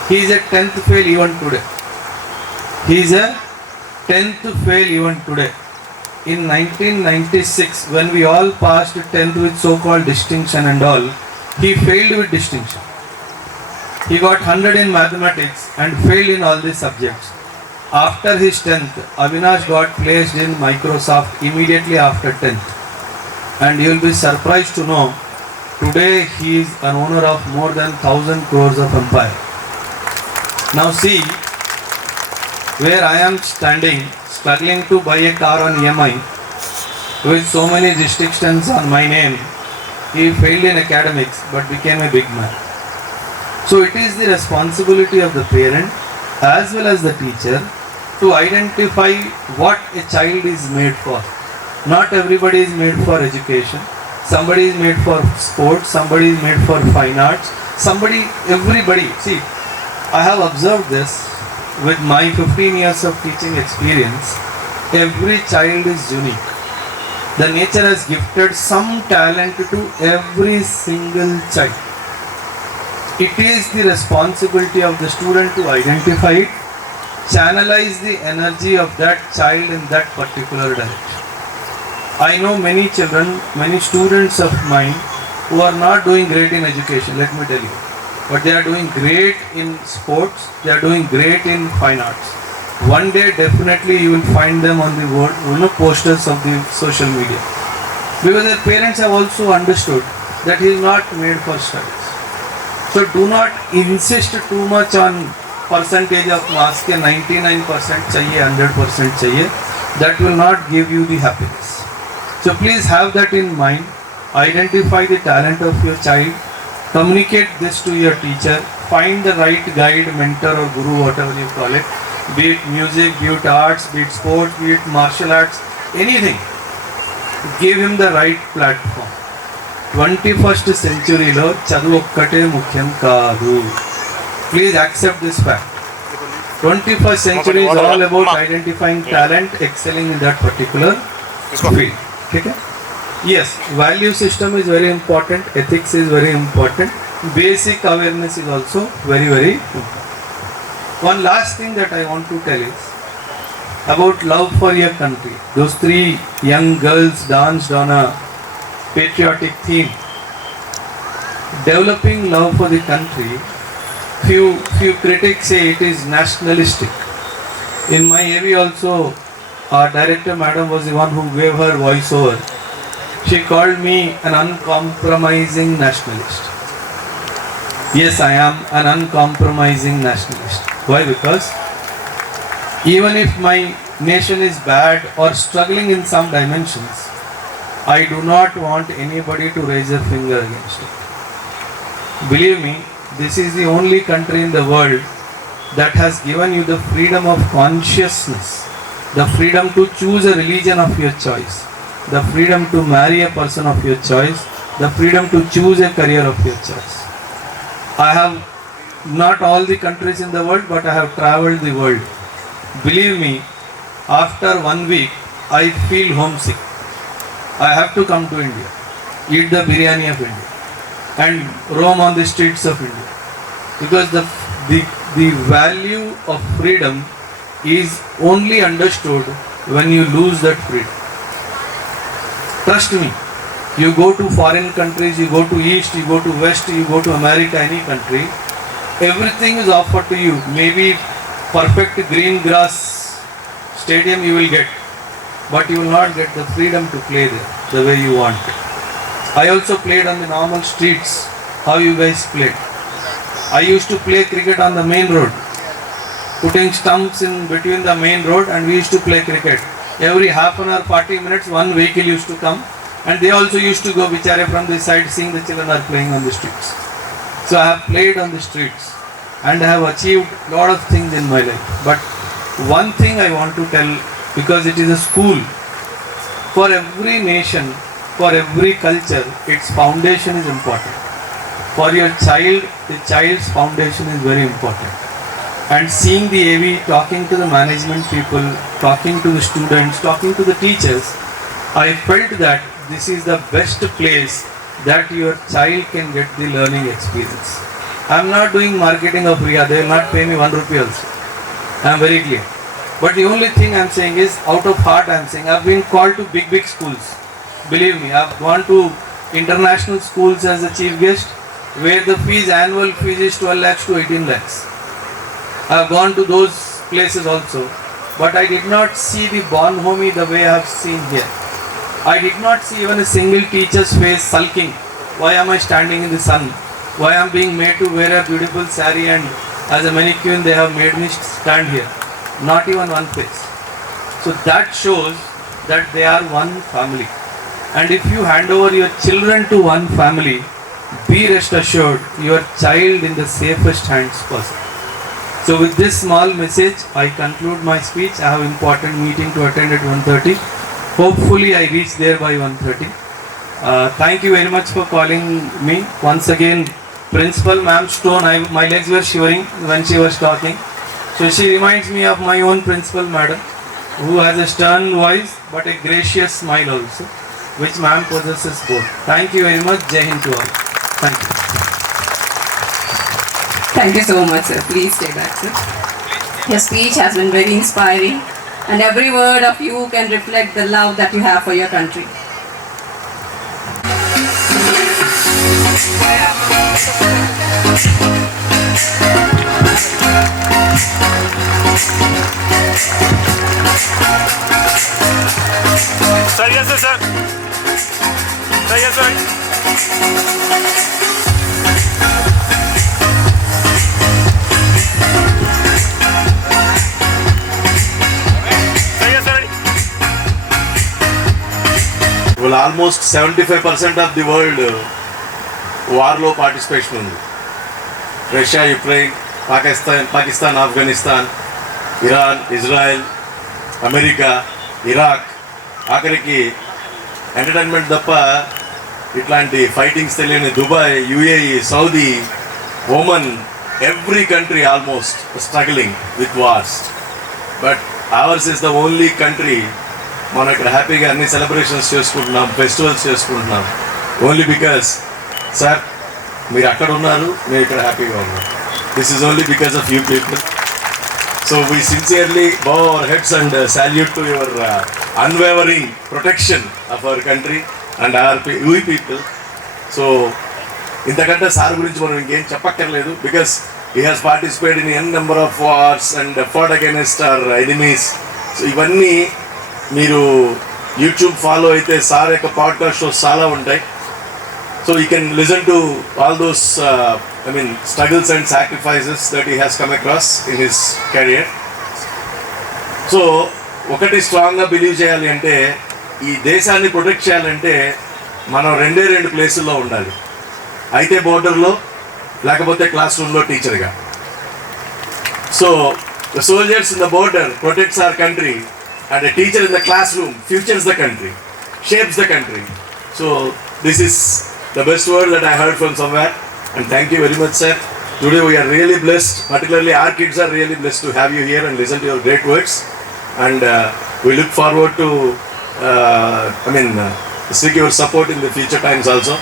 He is a 10th fail even today. He is a 10th fail even today. In 1996, when we all passed 10th with so-called distinction and all, he failed with distinction. He got 100 in mathematics and failed in all these subjects. After his 10th, Avinash got placed in Microsoft immediately after 10th. And you will be surprised to know, today he is an owner of more than 1,000 crores of empire. Now see, where I am standing, struggling to buy a car on EMI, with so many restrictions on my name, he failed in academics but became a big man. So it is the responsibility of the parent as well as the teacher to identify what a child is made for. Not everybody is made for education. Somebody is made for sports, somebody is made for fine arts, everybody. See, I have observed this with my 15 years of teaching experience. Every child is unique. The nature has gifted some talent to every single child. It is the responsibility of the student to identify it, channelize the energy of that child in that particular direction. I know many children, many students of mine who are not doing great in education, let me tell you. But they are doing great in sports, they are doing great in fine arts. One day definitely you will find them on the posters of the social media. Because their parents have also understood that he is not made for studies. So do not insist too much on percentage of marks, 99% chahiye, 100% chahiye. That will not give you the happiness. So please have that in mind. Identify the talent of your child. Communicate this to your teacher. Find the right guide, mentor or guru, whatever you call it. Be it music, be it arts, be it sports, be it martial arts, anything. Give him the right platform. 21st century lo చదువు ఒక్కటే ముఖ్యం కాదు. Please accept this fact. 21st century is all about identifying talent, excelling in that particular field. Okay? Yes, value system is very important, ethics is very important, basic awareness is also very, very important. One last thing that I want to tell is about love for your country. Those three young girls danced on a patriotic theme. Developing love for the country, few critics say it is nationalistic. In my AV also, our director madam was the one who gave her voiceover. She called me an uncompromising nationalist. Yes, I am an uncompromising nationalist. Why? Because even if my nation is bad or struggling in some dimensions, I do not want anybody to raise a finger against it. Believe me, this is the only country in the world that has given you the freedom of consciousness, the freedom to choose a religion of your choice, the freedom to marry a person of your choice, the freedom to choose a career of your choice. I have not all the countries in the world, but I have traveled the world. Believe me, after 1 week, I feel homesick. I have to come to India, eat the biryani of India, and roam on the streets of India. Because the value of freedom is only understood when you lose that freedom. Trust me, you go to foreign countries, you go to East, you go to West, you go to America, any country, everything is offered to you. Maybe perfect green grass stadium you will get, but you will not get the freedom to play there the way you want. I also played on the normal streets, how you guys played. I used to play cricket on the main road, putting stumps in between the main road, and we used to play cricket. Every half an hour, 40 minutes, one vehicle used to come, and they also used to go bichare from the side, seeing the children are playing on the streets. So I have played on the streets, and I have achieved a lot of things in my life. But one thing I want to tell, because it is a school, for every nation, for every culture, its foundation is important. For your child, the child's foundation is very important. And seeing the AV, talking to the management people, talking to the students, talking to the teachers, I felt that this is the best place that your child can get the learning experience. I am not doing marketing of VRIHA, they will not pay me 1 rupee also. I am very clear. But the only thing I am saying is, out of heart I am saying, I have been called to big schools. Believe me, I have gone to international schools as a chief guest, where the fees, annual fees is 12 lakhs to 18 lakhs. I have gone to those places also, but I did not see the bonhomie the way I have seen here. I did not see even a single teacher's face sulking. Why am I standing in the sun? Why am I being made to wear a beautiful sari, and as a mannequin they have made me stand here? Not even one face. So that shows that they are one family. And if you hand over your children to one family, be rest assured your child in the safest hands possible. So with this small message, I conclude my speech. I have important meeting to attend at 1:30. Hopefully I reach there by 1:30. Thank you very much for calling me. Once again, Principal Ma'am Stone, my legs were shivering when she was talking. So she reminds me of my own principal madam, who has a stern voice but a gracious smile also, which ma'am possesses both. Thank you very much. Jai Hind to all. Thank you. Thank you so much, sir. Please stay back, sir. Your speech has been very inspiring, and every word of you can reflect the love that you have for your country. Sir, yes, sir. Sir, yes, sir. Well, almost 75% of the world warలో participation ఉంది. Russia, Ukraine, Pakistan, Afghanistan, Iran, Israel, America, Iraq, ఆఖరికి entertainment తప్ప ఇట్లాంటి fightings తెలియని Dubai, UAE, Saudi, Oman, every country almost struggling with wars. But hours is the only country మనం ఇక్కడ హ్యాపీగా అన్ని celebrations చేసుకుంటున్నాం, ఫెస్టివల్స్ చేసుకుంటున్నాం. ఓన్లీ బికాస్ సార్ మీరు అక్కడ ఉన్నారు, మేము ఇక్కడ హ్యాపీగా ఉన్నాం. This is only because of you people. So we sincerely bow our heads and salute to your unwavering protection of our country and our we people. So ఇంతకంటే sir గురించి మనం ఇంకేం చెప్పక్కర్లేదు, because he has participated in n number of wars and fought against our enemies. So ఇవన్నీ మీరు YouTube follow అయితే sir యొక్క podcast shows చాలా ఉంటాయి. So you can listen to all those struggles and sacrifices that he has come across in his career. So ఒకటి స్ట్రాంగ్గా believe చేయాలి అంటే, ఈ దేశాన్ని ప్రొటెక్ట్ చేయాలంటే మనం రెండు ప్లేసుల్లో ఉండాలి. అయితే బోర్డర్లో, లేకపోతే క్లాస్ రూమ్లో టీచర్గా. So the soldiers in the border protects our country, and a teacher in the classroom futures the country, shapes the country. So this is the best word that I heard from somewhere, and thank you very much, sir. Today we are really blessed, particularly our kids are really blessed to have you here and listen to your great words, and we look forward to seek your support in the future times also.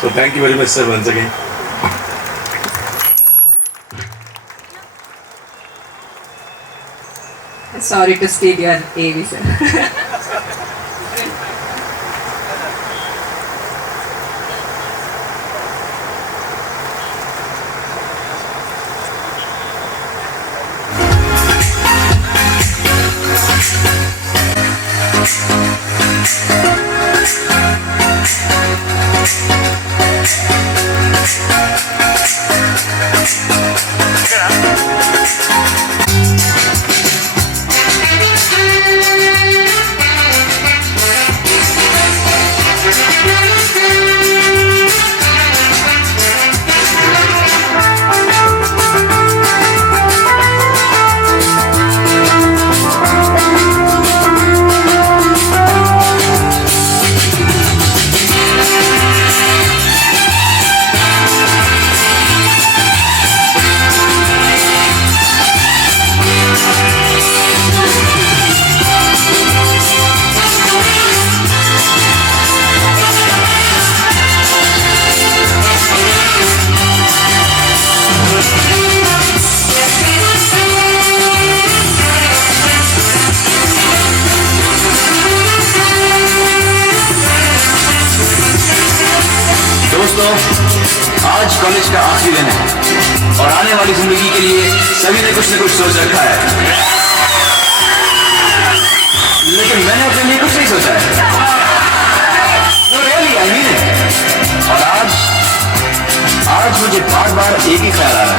So thank you very much, sir, once again. Sorry to steal your AV, sir. आज college का आखिरी दिन है और आने वाली जिंदगी के लिए सभी ने कुछ न कुछ सोच रखा है, लेकिन मैंने अपने लिए कुछ नहीं सोचा है। No, really, I mean it. और आज मुझे बार बार एक ही ख्याल आ रहा है।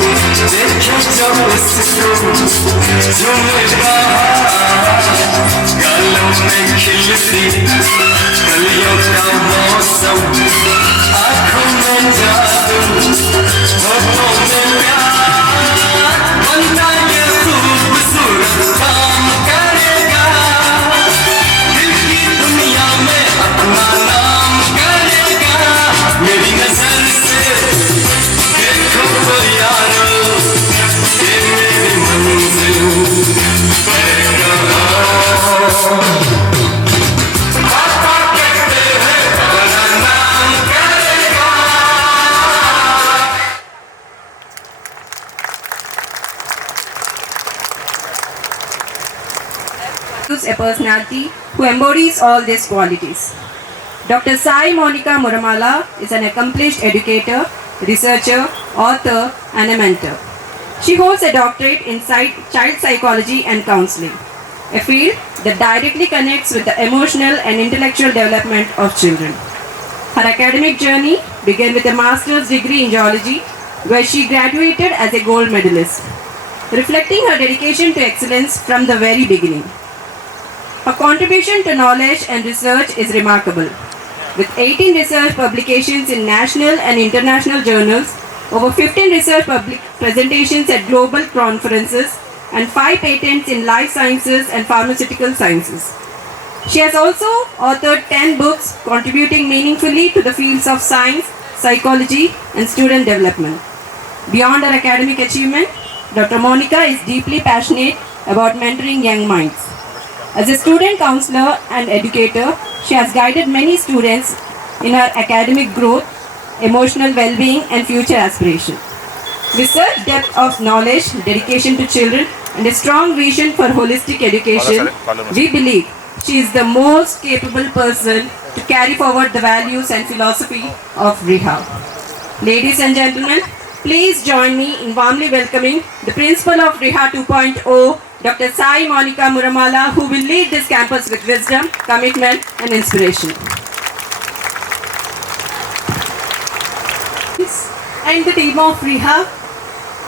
देखे जब इसको झूमे बहार गालों में खिलती कलियों का मौसम आँखों में जादू होठों में प्यार बनता ये खूबसूरत काम करेगा दिल की दुनिया में अपना नाम करेगा मेरी नजर से देखो तो यारो ये मेरी मंजिल है कहाँ पापा कहते हैं बड़ा नाम करेगा A personality who embodies all these qualities. Dr. Sai Monica Muramala is an accomplished educator, researcher, author, and a mentor. She holds a doctorate in child psychology and counseling, a field that directly connects with the emotional and intellectual development of children. Her academic journey began with a master's degree in geology, where she graduated as a gold medalist, reflecting her dedication to excellence from the very beginning. Her contribution to knowledge and research is remarkable. With 18 research publications in national and international journals, over 15 research public presentations at global conferences, and 5 patents in life sciences and pharmaceutical sciences. She has also authored 10 books contributing meaningfully to the fields of science, psychology, and student development. Beyond her academic achievement, Dr. Monica is deeply passionate about mentoring young minds. As a student counselor and educator, she has guided many students in her academic growth, emotional well-being, and future aspirations. With such depth of knowledge, dedication to children, and a strong vision for holistic education, we believe she is the most capable person to carry forward the values and philosophy of VRIHA. Ladies and gentlemen, please join me in warmly welcoming the principal of VRIHA 2.0, Dr. Sai Monica Muramala, who will lead this campus with wisdom, commitment, and inspiration. And the team of VRIHA,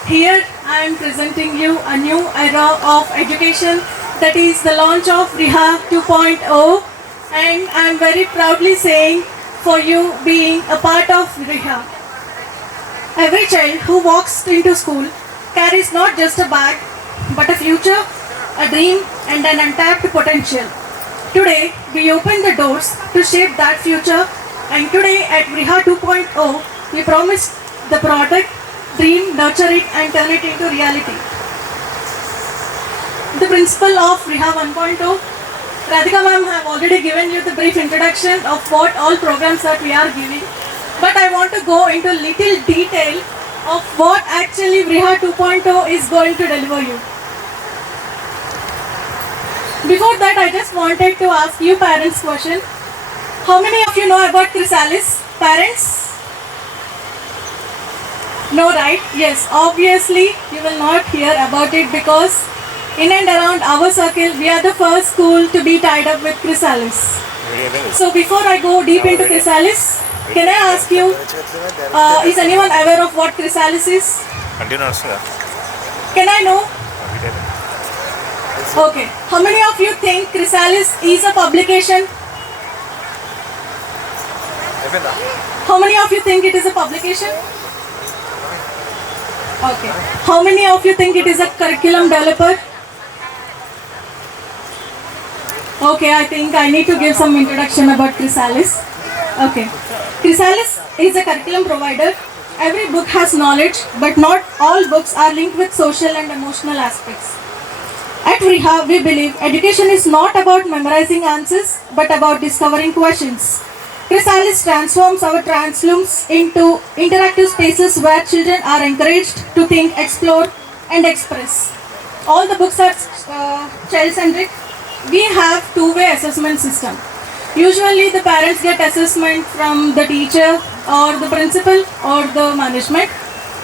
here I am presenting you a new era of education, that is the launch of VRIHA 2.0, and I am very proudly saying for you being a part of VRIHA. Every child who walks into school carries not just a bag, but a future, a dream, and an untapped potential. Today, we open the doors to shape that future, and today at VRIHA 2.0, we promise the product, dream, nurture it, and turn it into reality. The principal of VRIHA 1.0, Radhika ma'am, have already given you the brief introduction of what all programs that we are giving. But I want to go into little detail of what actually VRIHA 2.0 is going to deliver you. Before that, I just wanted to ask you parents question. How many of you know about Chrysalis? Parents? No, right? Yes, obviously you will not hear about it because in and around our circle, we are the first school to be tied up with Chrysalis. So before I go deep into Chrysalis, can I ask you, is anyone aware of what Chrysalis is? Can I know? Okay. How many of you think Chrysalis is a publication? How many of you think it is a publication? Okay. How many of you think it is a curriculum developer? Okay, I think I need to give some introduction about Chrysalis. Okay. Chrysalis is a curriculum provider. Every book has knowledge, but not all books are linked with social and emotional aspects. At VRIHA, we believe education is not about memorizing answers, but about discovering questions. Chrysalis transforms our classrooms into interactive spaces where children are encouraged to think, explore, and express. All the books are child-centric. We have two-way assessment system. Usually the parents get assessment from the teacher or the principal or the management.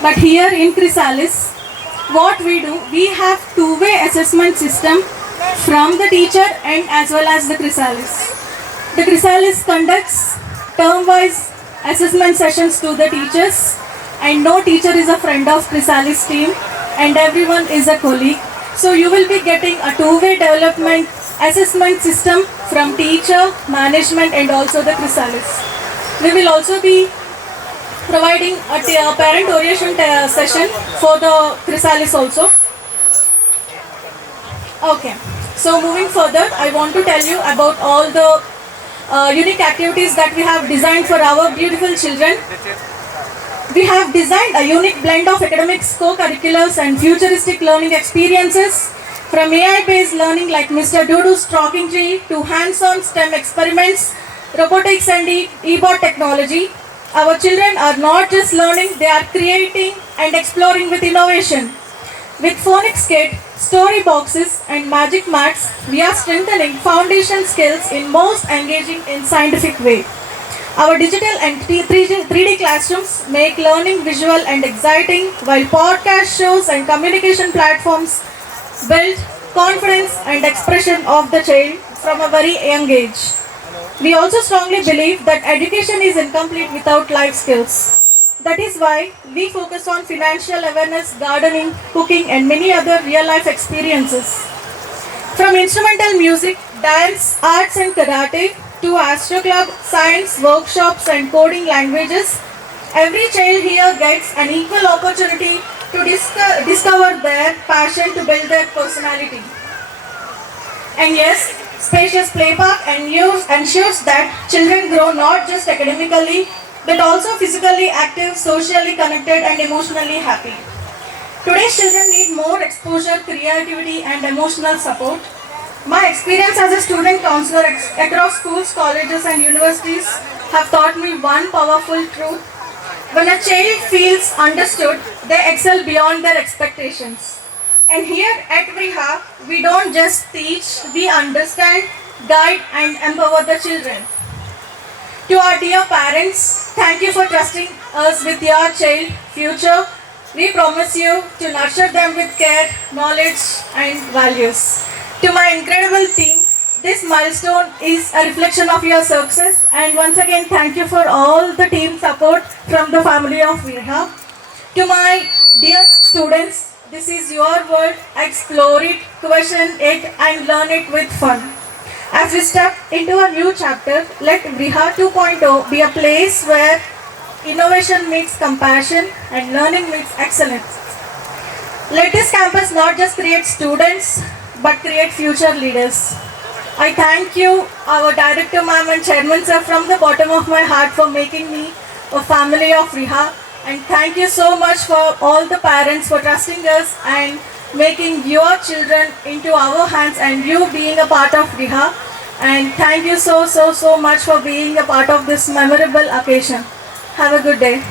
But here in Chrysalis, what we do, we have two-way assessment system from the teacher and as well as the Chrysalis. The Chrysalis conducts term-wise assessment sessions to the teachers and no teacher is a friend of Chrysalis team, and everyone is a colleague. So you will be getting a two-way development assessment system from teacher, management, and also the Chrysalis. We will also be providing a parent orientation session for the Chrysalis also. Okay, so moving further, I want to tell you about all the unique activities that we have designed for our beautiful children. We have designed a unique blend of academics, co-curriculars and futuristic learning experiences, from AI-based learning like Mr. Dudu's talking tree to hands-on STEM experiments, robotics and e-bot technology. Our children are not just learning, they are creating and exploring with innovation. With phonics kit, story boxes and magic mats, we are strengthening foundation skills in most engaging and scientific way. Our digital and 3D classrooms make learning visual and exciting, while podcast shows and communication platforms build confidence and expression of the child from a very young age. We also strongly believe that education is incomplete without life skills. That is why we focus on financial awareness, gardening, cooking and many other real-life experiences. From instrumental music, dance, arts and karate to Astro Club, science, workshops and coding languages, every child here gets an equal opportunity to discover their passion to build their personality. And yes, spacious play park ensures that children grow not just academically but also physically active, socially connected and emotionally happy. Today's children need more exposure, creativity and emotional support. My experience as a student counselor across schools, colleges and universities have taught me one powerful truth. When a child feels understood, they excel beyond their expectations. And here at VRIHA, we don't just teach, we understand, guide and empower the children. To our dear parents, thank you for trusting us with your child future. We promise you to nurture them with care, knowledge and values. To my incredible team, this milestone is a reflection of your success, and once again thank you for all the team support from the family of VRIHA. To my dear students, this is your world, explore it, question it and learn it with fun. As we step into a new chapter, let VRIHA 2.0 be a place where innovation meets compassion and learning meets excellence. Let this campus not just create students, but create future leaders. I thank you, our Director Ma'am and Chairman Sir, from the bottom of my heart for making me a family of VRIHA. And thank you so much for all the parents for trusting us and making your children into our hands and you being a part of VRIHA. And thank you so much for being a part of this memorable occasion. Have a good day.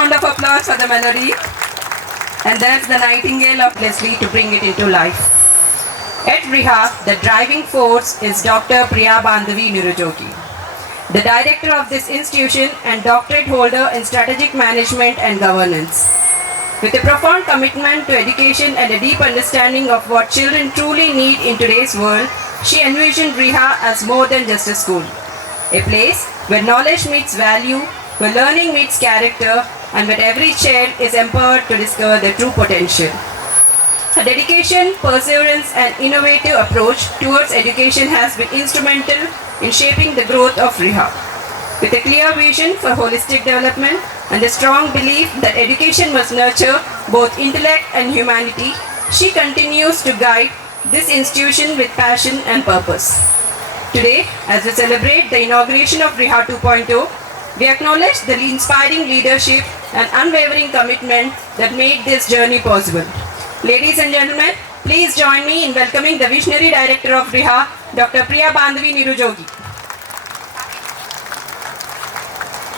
round of applause for the melody. And that's the Nightingale of Leslie to bring it into life. At VRIHA, the driving force is Dr. Priya Bandhavi Nirujogi, the director of this institution and doctorate holder in strategic management and governance. With a profound commitment to education and a deep understanding of what children truly need in today's world, she envisioned VRIHA as more than just a school, a place where knowledge meets value, where learning meets character, and where every child is empowered to discover their true potential. Her dedication, perseverance, and innovative approach towards education has been instrumental in shaping the growth of VRIHA. With a clear vision for holistic development and a strong belief that education must nurture both intellect and humanity, she continues to guide this institution with passion and purpose. Today, as we celebrate the inauguration of VRIHA 2.0, we acknowledge the inspiring leadership and unwavering commitment that made this journey possible. Ladies and gentlemen, please join me in welcoming the Visionary Director of VRIHA, Dr. Priya Bandhavi Nirujogi.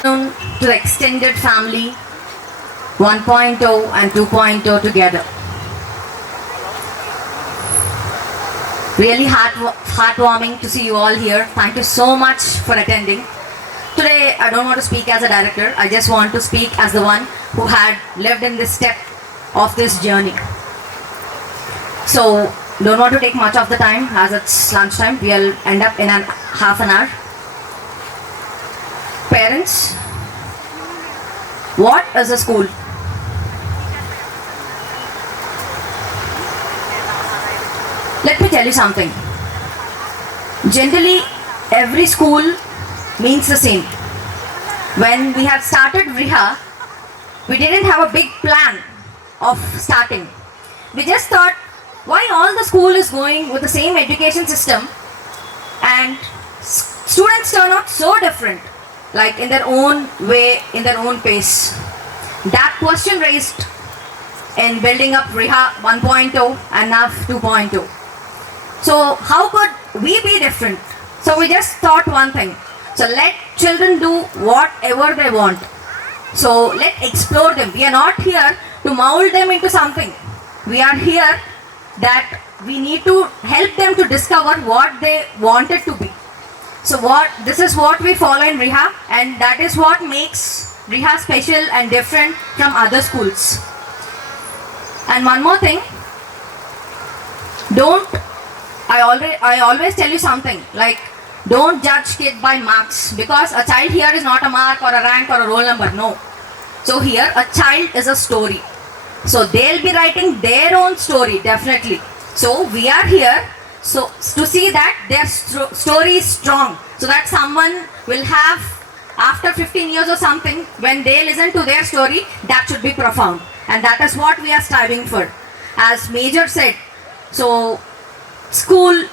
To the extended family, 1.0 and 2.0 together. Really heartwarming to see you all here. Thank you so much for attending. Today, I don't want to speak as a director. I just want to speak as the one who had lived in this step of this journey. So, don't want to take much of the time as it's lunchtime. We'll end up in half an hour. Parents, what is a school? Let me tell you something. Generally, every school means the same. When we had started VRIHA, we didn't have a big plan of starting. We just thought, why all the school is going with the same education system and students turn out so different, like in their own way, in their own pace. That question raised in building up VRIHA 1.0 and now 2.0. So how could we be different? So we just thought one thing. So let children do whatever they want. So let explore them. We are not here to mold them into something. We are here that we need to help them to discover what they wanted to be. So this is what we follow in VRIHA, and that is what makes VRIHA special and different from other schools. And one more thing, I always tell you something, like don't judge kid by marks, because a child here is not a mark or a rank or a roll number, no. So here a child is a story. So they'll be writing their own story, definitely. So we are here so to see that their story is strong, so that someone will have, after 15 years or something, when they listen to their story, that should be profound. And that is what we are striving for. As Major said, so school,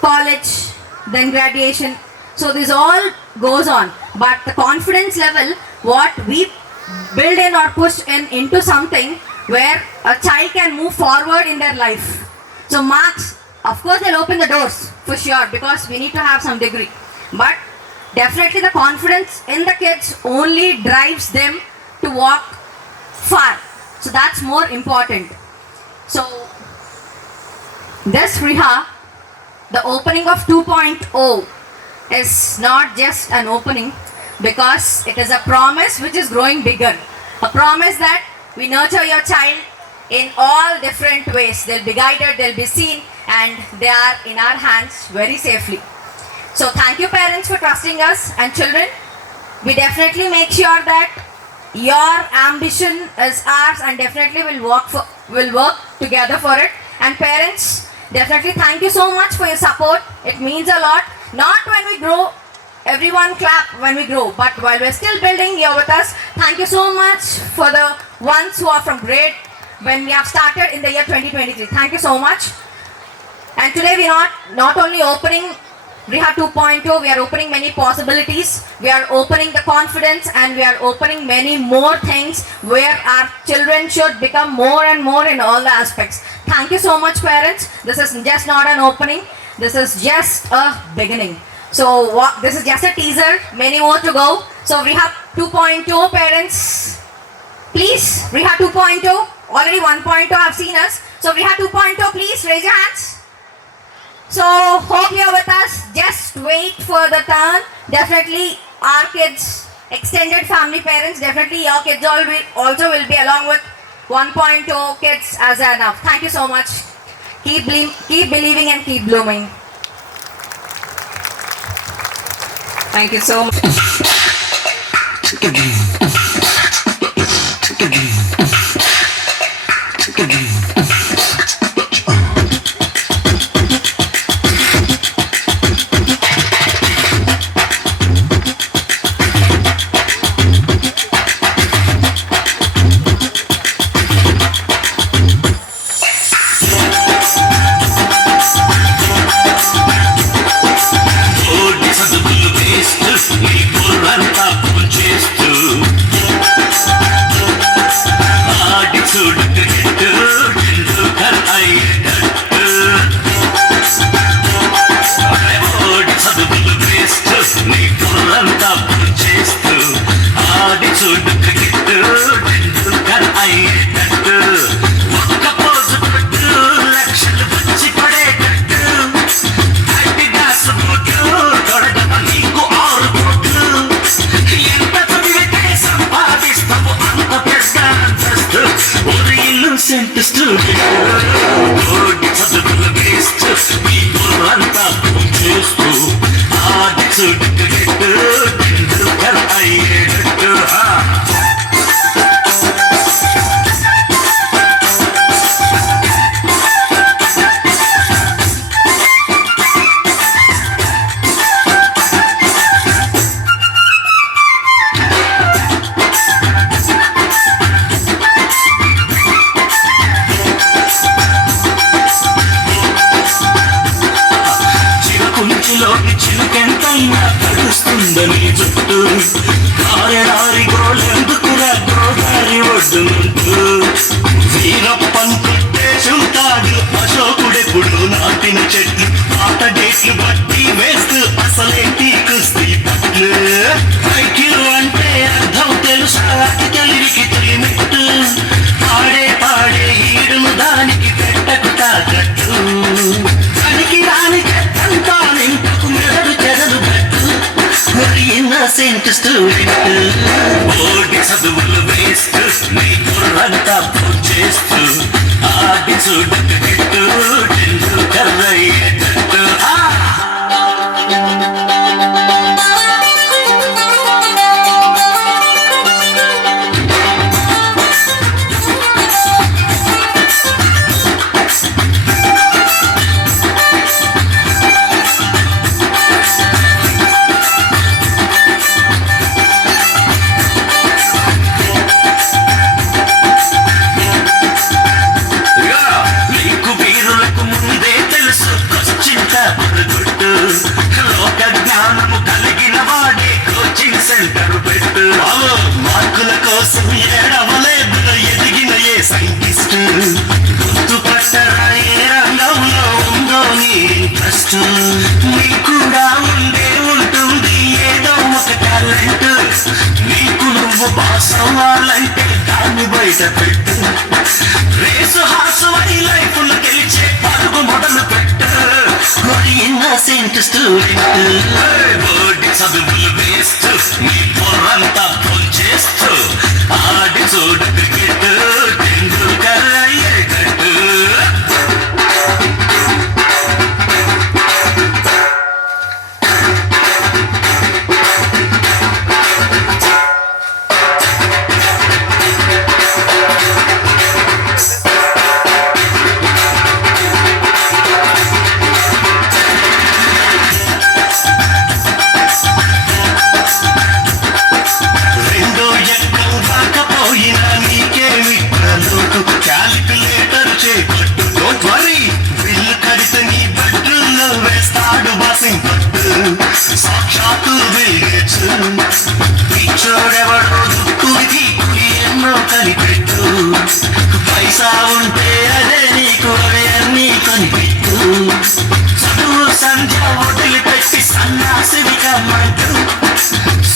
college, then graduation, so this all goes on. But the confidence level, what we build in or push into something where a child can move forward in their life. So marks, of course they'll open the doors for sure, because we need to have some degree. But definitely the confidence in the kids only drives them to walk far. So that's more important. So this VRIHA, the opening of 2.0 is not just an opening, because it is a promise which is growing bigger. A promise that we nurture your child in all different ways. They'll be guided, they'll be seen, and they are in our hands very safely. So thank you parents for trusting us, and children, we definitely make sure that your ambition is ours, and definitely we'll work together for it. And parents, definitely thank you so much for your support. It means a lot. Not when we grow, everyone clap when we grow, but while we're still building, you're with us. Thank you so much for the ones who are from grade when we have started in the year 2023. Thank you so much. And today we are not only opening VRIHA 2.0, we are opening many possibilities. We are opening the confidence, and we are opening many more things where our children should become more and more in all the aspects. Thank you so much parents. This is just not an opening. This is just a beginning. So this is just a teaser, many more to go. So VRIHA 2.0 parents, Please, VRIHA 2.0. Already 1.0 have seen us. So VRIHA 2.0, please raise your hands. So hope you're with us. Just wait for the turn. Definitely our kids, extended family parents, definitely your kids also will be along with 1.0 kids as enough. Thank you so much. Keep believing and keep blooming. Thank you so much.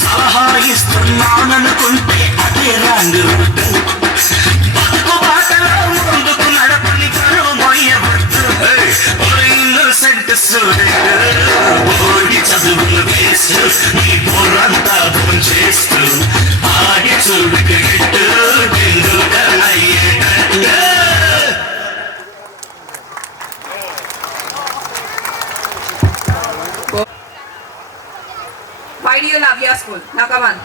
సలహా ఇస్తున్నాననుకుంటే అదే wrong route చేస్తూ ఆడి చూడు cricket Tendulkar అయ్యేటట్టు. Why do you love your school? Now come on.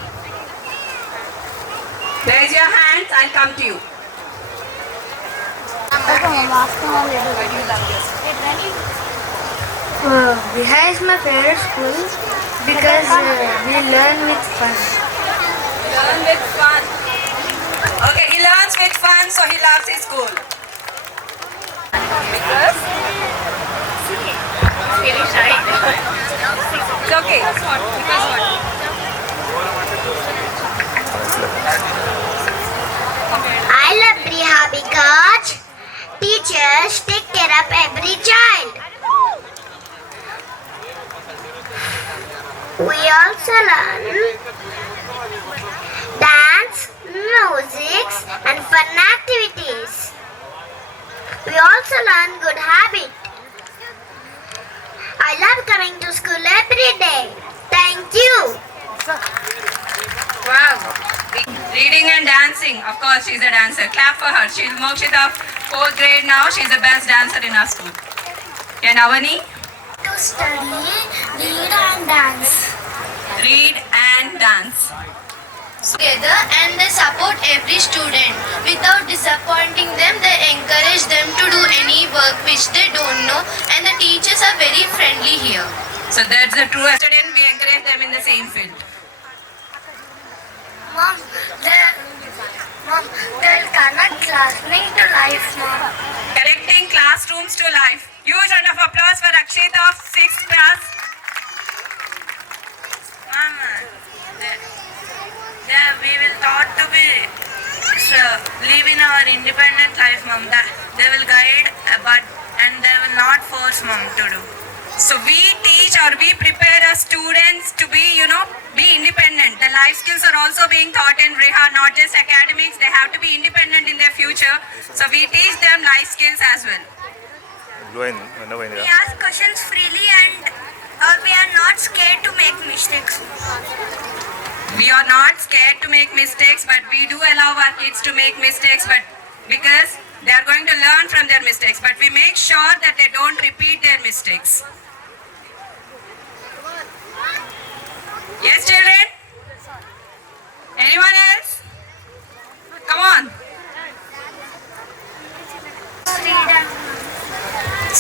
Raise your hands, I'll come to you. Why do you love your school? VRIHA is my favorite school because we learn with fun. Learn with fun. Okay, he learns with fun, so he loves his school. Because? Very shy. It's okay. Because what? I love VRIHA because teachers take care of every child. We also learn dance, music and fun activities. We also learn good habits. I love coming to school every day. Thank you. Wow. Reading and dancing. Of course, she's a dancer. Clap for her. She's Mokshita, 4th grade now. She's the best dancer in our school. And Avani? To study, read and dance. Read and dance. Together and they support every student. Without disappointing them, they encourage them to do any work which they don't know, and the teachers are very friendly here. So that's the true student. We encourage them in the same field. Mom, they'll connect classroom to life, Mom. Connecting classrooms to life. Huge round of applause for Akshita of 6th class. Mama, we will taught to be live in our independent life, Mom. They will guide, and they will not force Mom to do. So we teach or we prepare our students to be, be independent. The life skills are also being taught in VRIHA, not just academics. They have to be independent in their future. So we teach them life skills as well. We ask questions freely and we are not scared to make mistakes. We are not scared to make mistakes, but we do allow our kids to make mistakes, but because they are going to learn from their mistakes, but we make sure that they don't repeat their mistakes. Yes, children? Anyone else? Come on. Freedom.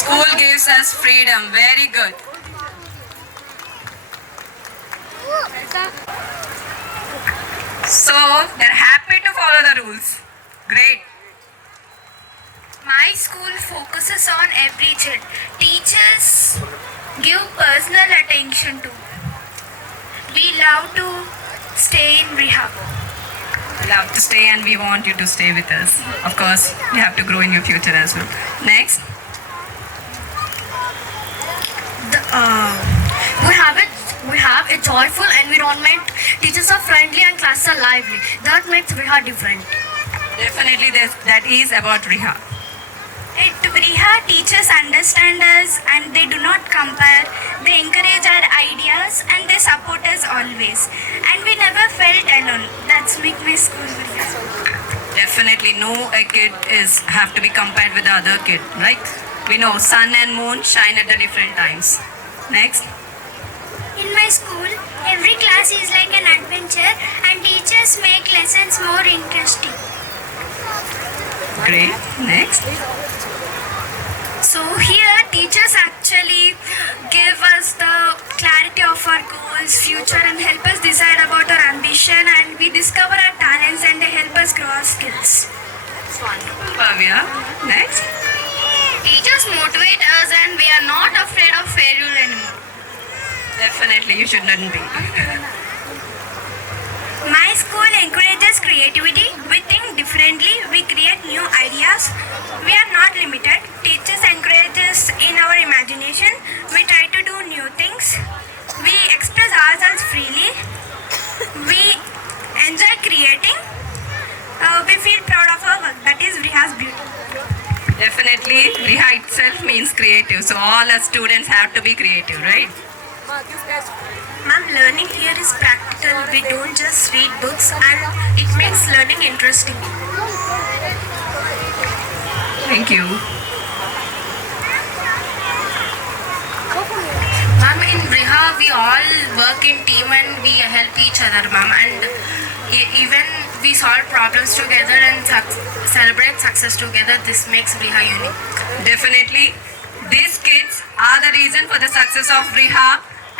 School gives us freedom. Very good. So, they're happy to follow the rules. Great. My school focuses on every child. Teachers give personal attention to. We love to stay in VRIHA. We love to stay and we want you to stay with us. Of course, you have to grow in your future as well. Next. We have a joyful environment. Teachers are friendly and classes are lively. That makes VRIHA different. Definitely that is about VRIHA. At VRIHA, teachers understand us and they do not compare. They encourage our ideas and they support us always. And we never felt alone. That's make my school VRIHA. Definitely no a kid have to be compared with the other kid, right? We know sun and moon shine at the different times. Next. In my school, every class is like an adventure and teachers make lessons more interesting. Great. Next. So here teachers actually give us the clarity of our goals, future and help us decide about our ambition, and we discover our talents and they help us grow our skills. That's wonderful, Bhavya. Next. Teachers motivate us and we are not afraid of failure anymore. Definitely you shouldn't be. My school encourages creativity. We think differently. We create new ideas. We are not limited. Teachers encourage us in our imagination. We try to do new things. We express ourselves freely. We enjoy creating. We feel proud of our work. That is VRIHA's beauty. Definitely VRIHA itself means creative. So all our students have to be creative, right? Ma'am, learning here is practical. We don't just read books, and it makes learning interesting. Thank you. Ma'am, in VRIHA, we all work in team and we help each other, ma'am. And even we solve problems together and celebrate success together. This makes VRIHA unique. Definitely. These kids are the reason for the success of VRIHA,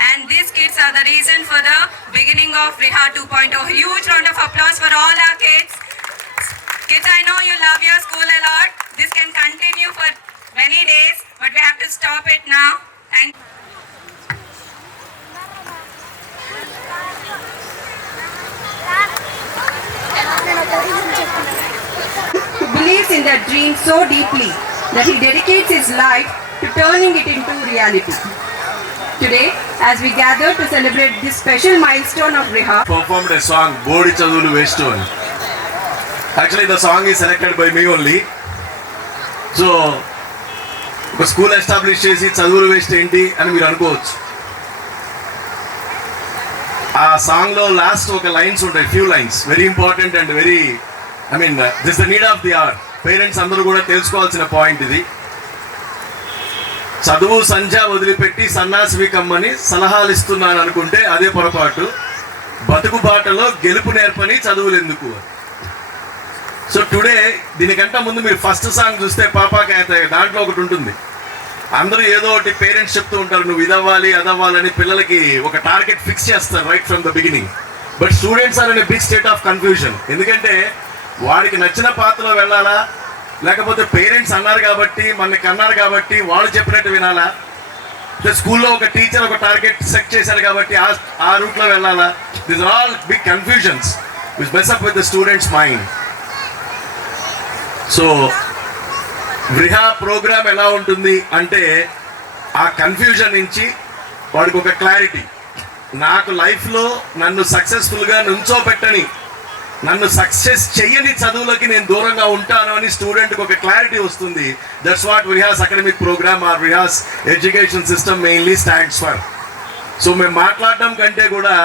and these kids are the reason for the beginning of VRIHA 2.0. Huge round of applause for all our kids. Kids, I know you love your school a lot. This can continue for many days, but we have to stop it now. Thank you. Who believes in that dream so deeply that he dedicates his life to turning it into reality. Today, as we gather to celebrate this special milestone of VRIHA, performed a song, Bodi Chaduvulu Waste Ani. Actually, the song is selected by me only. So, ఒక school establish చేసి చదువులు waste ఏంటి అని మీరు అనుకోవచ్చు. ఆ సాంగ్లో last ఒక లైన్స్ ఉంటాయి, few lines, very important and very this the need of the hour. Parents అందరూ కూడా తెలుసుకోవాల్సిన పాయింట్ ఇది. చదువు సంధ్య వదిలిపెట్టి సన్నాసివి కమ్మని సలహాలు ఇస్తున్నాను అనుకుంటే అదే పొరపాటు. బతుకు బాటలో గెలుపు నేర్పని చదువులు ఎందుకు. సో టుడే దీనికంటే ముందు మీరు ఫస్ట్ సాంగ్ చూస్తే పాపా కేతాయి, దాంట్లో ఒకటి ఉంటుంది. అందరూ ఏదో ఒకటి పేరెంట్స్ చెప్తూ ఉంటారు, నువ్వు ఇదవ్వాలి అదవ్వాలని పిల్లలకి ఒక టార్గెట్ ఫిక్స్ చేస్తారు right from the beginning. But students are in a big state of confusion. ఎందుకంటే వాడికి నచ్చిన పాత్రలో వెళ్ళాలా, లేకపోతే పేరెంట్స్ అన్నారు కాబట్టి మనకి అన్నారు కాబట్టి వాళ్ళు చెప్పినట్టు వినాలా, స్కూల్లో ఒక టీచర్ ఒక టార్గెట్ సెట్ చేశారు కాబట్టి ఆ రూట్లో వెళ్ళాలా. This are all big confusions which mess up with the students mind. So VRIHA program ఎలా ఉంటుంది అంటే ఆ కన్ఫ్యూజన్ నుంచి వాడికి ఒక క్లారిటీ, నాకు లైఫ్లో నన్ను సక్సెస్ఫుల్గా నుంచోబెట్టని, నన్ను సక్సెస్ చెయ్యని చదువులకి నేను దూరంగా ఉంటాను అని స్టూడెంట్కి ఒక క్లారిటీ వస్తుంది. That's what VRIHA's academic program are VRIHA's education system mainly stands for. So మేము మాట్లాడడం కంటే కూడా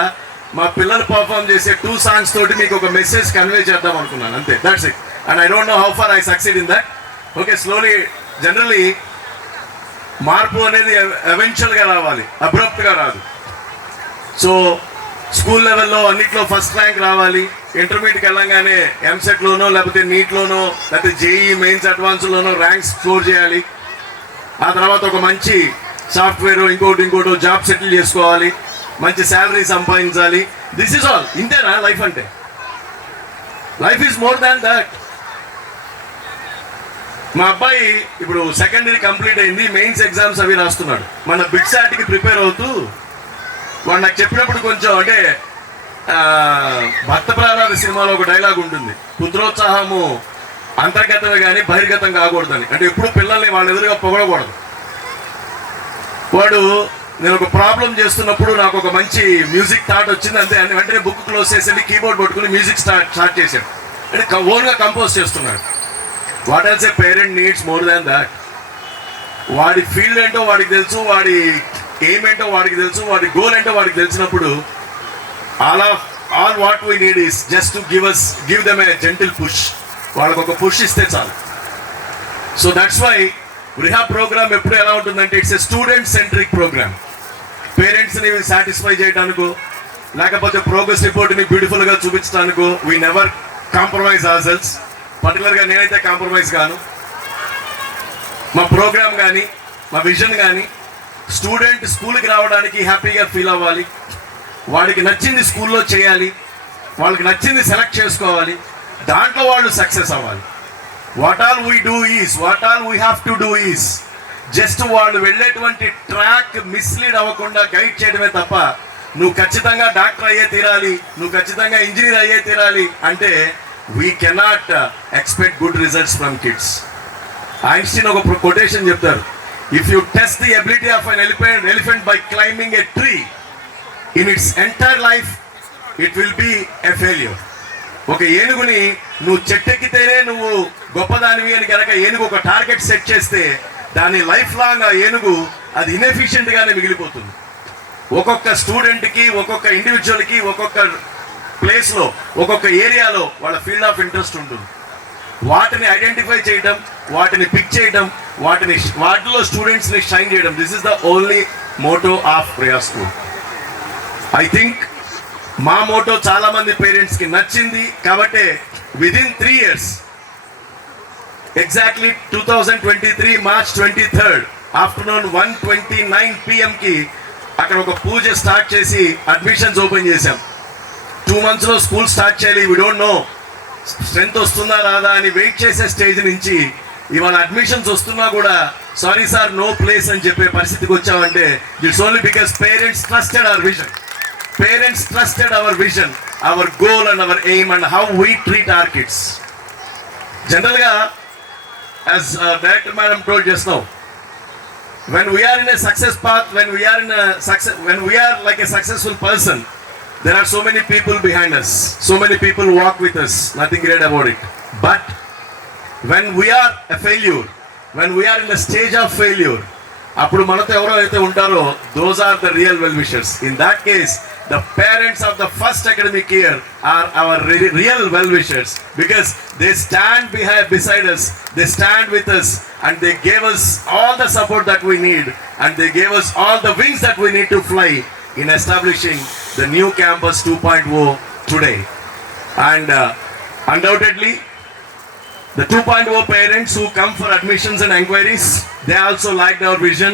మా పిల్లలు పర్ఫామ్ చేసే 2 songs తోటి మీకు ఒక మెసేజ్ కన్వే చేద్దాం అనుకున్నాను, అంతే. That's it. And I don't know how far I succeed in that. Okay, slowly. Generally మార్పు అనేది ఎవెన్చువల్గా రావాలి, అబ్రప్ట్గా రాదు. సో స్కూల్ లెవెల్లో అన్నిట్లో ఫస్ట్ ర్యాంక్ రావాలి, ఇంటర్మీడియట్కి వెళ్ళంగానే ఎంసెట్లోనో లేకపోతే నీట్లోనో లేకపోతే జేఈ మెయిన్స్ అడ్వాన్స్లోనో ర్యాంక్స్ స్కోర్ చేయాలి. ఆ తర్వాత ఒక మంచి సాఫ్ట్వేర్ ఇంకోటో జాబ్ సెటిల్ చేసుకోవాలి, మంచి శాలరీ సంపాదించాలి. This is all. ఇంతేనా లైఫ్ అంటే? Life is more than that. మా అబ్బాయి ఇప్పుడు సెకండ్ ఇయర్ కంప్లీట్ అయింది, మెయిన్స్ ఎగ్జామ్స్ అవి రాస్తున్నాడు. మన బిట్సాట్కి ప్రిపేర్ అవుతూ వాడు నాకు చెప్పినప్పుడు కొంచెం అంటే భక్త ప్రహ్లాద సినిమాలో ఒక డైలాగ్ ఉంటుంది, పుత్రోత్సాహము అంతర్గతమే కానీ బహిర్గతం కాకూడదని. అంటే ఎప్పుడు పిల్లల్ని వాళ్ళ ఎదురుగా పొగడకూడదు. వాడు నేను ఒక ప్రాబ్లం చేస్తున్నప్పుడు నాకు ఒక మంచి మ్యూజిక్ థాట్ వచ్చింది, అంతే. వెంటనే బుక్ క్లోజ్ చేసి కీబోర్డ్ పట్టుకుని మ్యూజిక్ స్టార్ట్ చేశాడు. అంటే ఓన్గా కంపోజ్ చేస్తున్నాడు. What else A parent needs more than that. వాడి ఫీల్డ్ ఏంటో వాడికి తెలుసు, వాడి ఎయిమ్ ఏంటో వాడికి తెలుసు, వాడి గోల్ ఏంటో వాడికి తెలిసినప్పుడు all what we need is just to give them a gentle push. వాళ్ళకు ఒక పుష్ ఇస్తే చాలు. So that's why VRIHA programme ఎప్పుడు ఎలా ఉంటుందంటే it's a student centric programme. పేరెంట్స్ని సాటిస్ఫై చేయడానికో లేకపోతే ప్రోగ్రెస్ రిపోర్ట్ని బ్యూటిఫుల్గా చూపించడానికో we never compromise ourselves. పర్టికులర్గా నేనైతే కాంప్రమైజ్ కాను. మా ప్రోగ్రామ్ కానీ మా విజన్ కానీ స్టూడెంట్ స్కూల్కి రావడానికి హ్యాపీగా ఫీల్ అవ్వాలి, వాడికి నచ్చింది స్కూల్లో చేయాలి, వాళ్ళకి నచ్చింది సెలెక్ట్ చేసుకోవాలి, దాంట్లో వాళ్ళు సక్సెస్ అవ్వాలి. What all we have to do is just వాళ్ళు వెళ్ళేటువంటి ట్రాక్ మిస్లీడ్ అవ్వకుండా గైడ్ చేయడమే తప్ప నువ్వు ఖచ్చితంగా డాక్టర్ అయ్యే తీరాలి, నువ్వు ఖచ్చితంగా ఇంజనీర్ అయ్యే తీరాలి అంటే we cannot expect good results from kids. Einstein ఒక కొటేషన్ చెప్తారు, if you test the ability of an elephant by climbing a tree in its entire life it will be a failure. ఒక ఏనుగుని నువ్వు చెట్టెక్కితేనే నువ్వు గొప్పదానివి అని కనుక ఏనుగు ఒక టార్గెట్ సెట్ చేస్తే దాని లైఫ్ లాంగ్ ఆ ఏనుగు అది ఇన్ఎఫిషియెంట్గానే మిగిలిపోతుంది. ఒక్కొక్క స్టూడెంట్కి ఒక్కొక్క ఇండివిజువల్కి ఒక్కొక్క ప్లేస్లో ఒక్కొక్క ఏరియాలో వాళ్ళ ఫీల్డ్ ఆఫ్ ఇంట్రెస్ట్ ఉంటుంది. వాటిని ఐడెంటిఫై చేయడం, వాటిని పిక్ చేయడం, వాటిలో స్టూడెంట్స్ని షైన్ చేయడం. This is the only motto of VRIHA school. I think మా మోటో చాలామంది పేరెంట్స్కి నచ్చింది కాబట్టి within 3 years exactly 2023 March 23rd afternoon 1:29 PM అక్కడ ఒక పూజ స్టార్ట్ చేసి అడ్మిషన్స్ ఓపెన్ చేశాం. 2 monthsలో స్కూల్ స్టార్ట్ చేయాలి. వీ డోంట్ నో స్ట్రెంత్ వస్తుందా రాదా అని వెయిట్ చేసే స్టేజ్ నుంచి ఇవాళ అడ్మిషన్స్ వస్తున్నా కూడా సారీ సార్ నో ప్లేస్ అని చెప్పే పరిస్థితికి వచ్చామంటే it's only because parents trusted hour vision. Parents trusted our vision, our goal and our aim and how we treat our kids. Generally, as Director Madam told just now, when we are in a success path, when we are like a successful person, there are so many people behind us, so many people walk with us, nothing great about it. But when we are a failure, when we are in a stage of failure, అప్పుడు మనతో ఎవరో అయితే ఉంటారో those are the real well wishers. In that case, the parents of the first academic year are our real well wishers because they stand beside us, they stand with us and they gave us all the support that we need and they gave us all the wings that we need to fly in establishing the new campus 2.0 today. And undoubtedly the 2.0 parents who come for admissions and enquiries, they also liked our vision.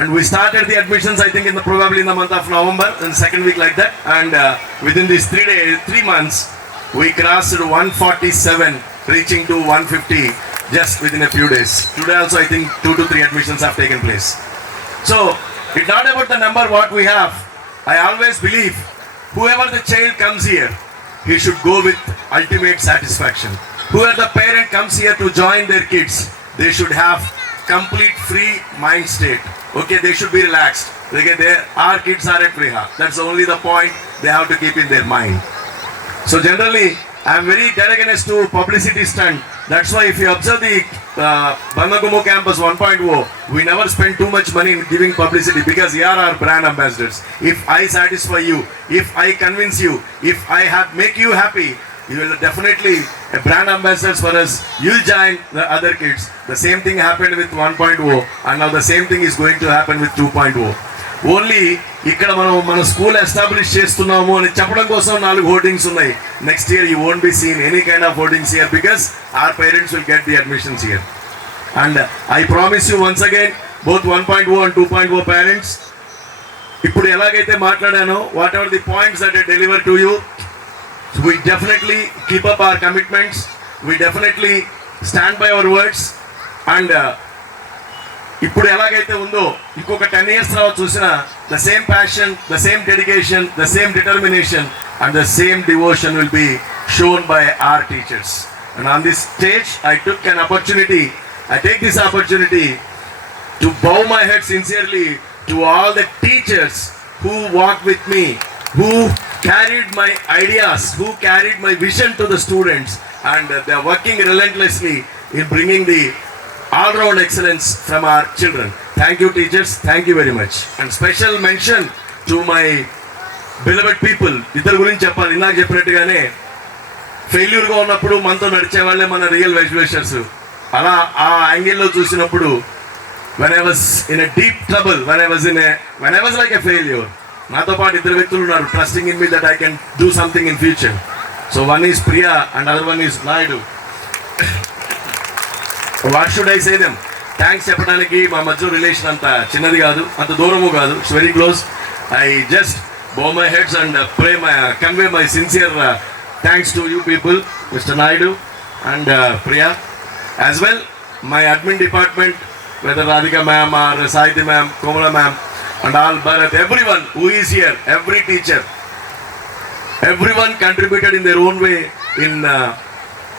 And we started the admissions, I think, probably in the month of November, in the second week like that. And within these 3 months, we crossed 147, reaching to 150 just within a few days. Today also, I think 2 to 3 admissions have taken place. So, it's not about the number what we have. I always believe, whoever the child comes here, he should go with ultimate satisfaction. Whoever the parent comes here to join their kids, they should have complete free mind state. Okay, they should be relaxed. Okay, our kids are at VRIHA. That's only the point they have to keep in their mind. So generally, I am very dead against to publicity stunt. That's why if you observe the Bangagumo campus 1.0, we never spend too much money in giving publicity because you are our brand ambassadors. If I satisfy you, if I convince you, if I make you happy, you will definitely a brand ambassadors for us. You'll join the other kids. The same thing happened with 1.0 and now the same thing is going to happen with 2.0. Only ఇక్కడ మన school establish చేస్తున్నాము అని చెప్పడం కోసం 4 hoardings ఉన్నాయి. Next year you won't be seen any kind of hoardings here because our parents will get the admissions here. And I promise you once again, both 1.0 and 2.0 parents, ఇప్పుడు ఎలాగైతే మాట్లాడానో whatever the points that I deliver to you, we definitely keep up our commitments, we definitely stand by our words. And ఇప్పుడు ఎలాగైతే ఉందో ఇంకొక 10 years తర్వాత చూసినా the same passion, the same dedication, the same determination and the same devotion will be shown by our teachers. And on this stage I take this opportunity to bow my head sincerely to all the teachers who walked with me, who carried my ideas, who carried my vision to the students, and they are working relentlessly in bringing the all-round excellence from our children. Thank you teachers, thank you very much. And special mention to my beloved people. ఇద్దరు గురించి చెప్పాలి. ఇందాక చెప్పినట్టుగానే ఫెయిల్యూర్గా ఉన్నప్పుడు మనతో నడిచే వాళ్ళే మన రియల్ వెల్విషర్స్. అలా ఆ యాంగిల్లో చూసినప్పుడు when I was in a deep trouble, when I was like a failure, నాతో పాటు ఇద్దరు వ్యక్తులు ఉన్నారు trusting in me that I can do something in future. So one is Priya and other one is Naidu. What should I say them? Thanks చెప్పడానికి మా మధ్య relation అంత చిన్నది కాదు, అంత దూరము కాదు. It's very close. I just bow my heads and convey my sincere thanks to you people, Mr. Naidu and Priya. As well, my admin department, whether Radhika ma'am or Saiti ma'am, Komala ma'am, and all Bharat, everyone who is here, every teacher, everyone contributed in their own way in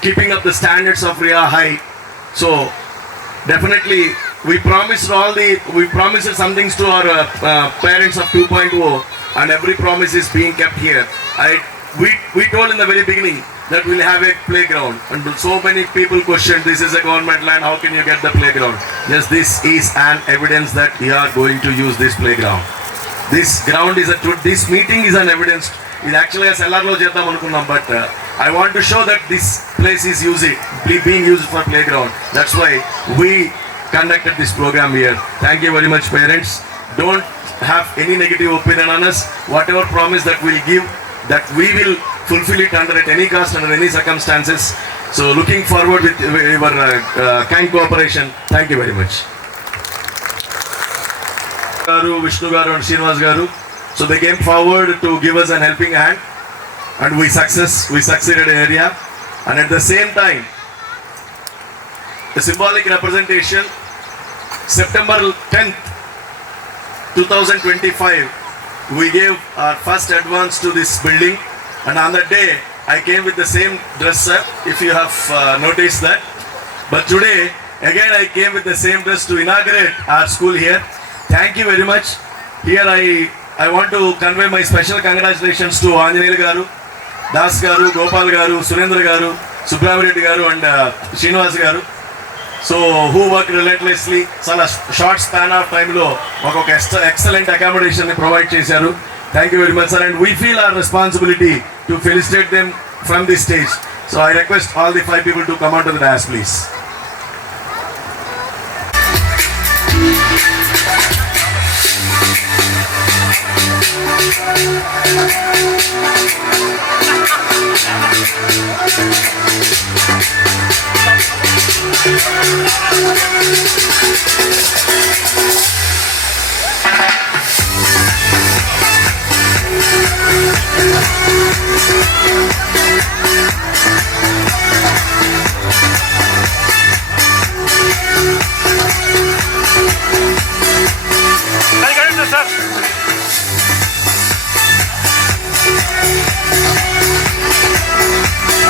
keeping up the standards of VRIHA high. So definitely we promised some things to our parents of 2.0 and every promise is being kept here. We told in the very beginning that we'll have a playground, and so many people questioned, this is a government land, how can you get the playground? Yes, this is an evidence that we are going to use this playground. This meeting is an evidence ఇది యాక్చువల్గా సెల్లార్లో చేద్దాం అనుకున్నాం, but I want to show that this place is being used for playground. That's why we conducted this program here. Thank you very much, parents. Don't have any negative opinion on us. Whatever promise that we'll give, that we will fulfill it at any cost, under any circumstances. So looking forward with your kind cooperation. Thank you very much. Vishnu Garu and Srinivas Garu. So they came forward to give us an helping hand, and we succeeded in area. And at the same time, the symbolic representation, September 10th, 2025, we gave our first advance to this building, and on that day, I came with the same dress up, if you have noticed that. But today, again I came with the same dress to inaugurate our school here. Thank you very much. Here I want to convey my special congratulations to Anjaneyal Garu, Das Garu, Gopal Garu, Surendra Garu, Subramanireddy Garu and Srinivas Garu. So who worked relentlessly, చాలా short span of time లో మాకు ఒక excellent accommodation ని provide చేశారు. Thank you very much, sir, and we feel our responsibility to felicitate them from this stage. So I request all the 5 people to come onto the dais, please.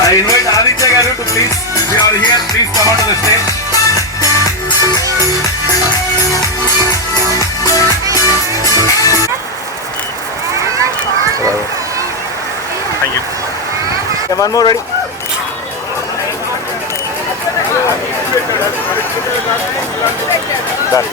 I invite Aditya Garu to please, if you are here, please come onto the stage. Thank you. Yeah, one more ready. Done.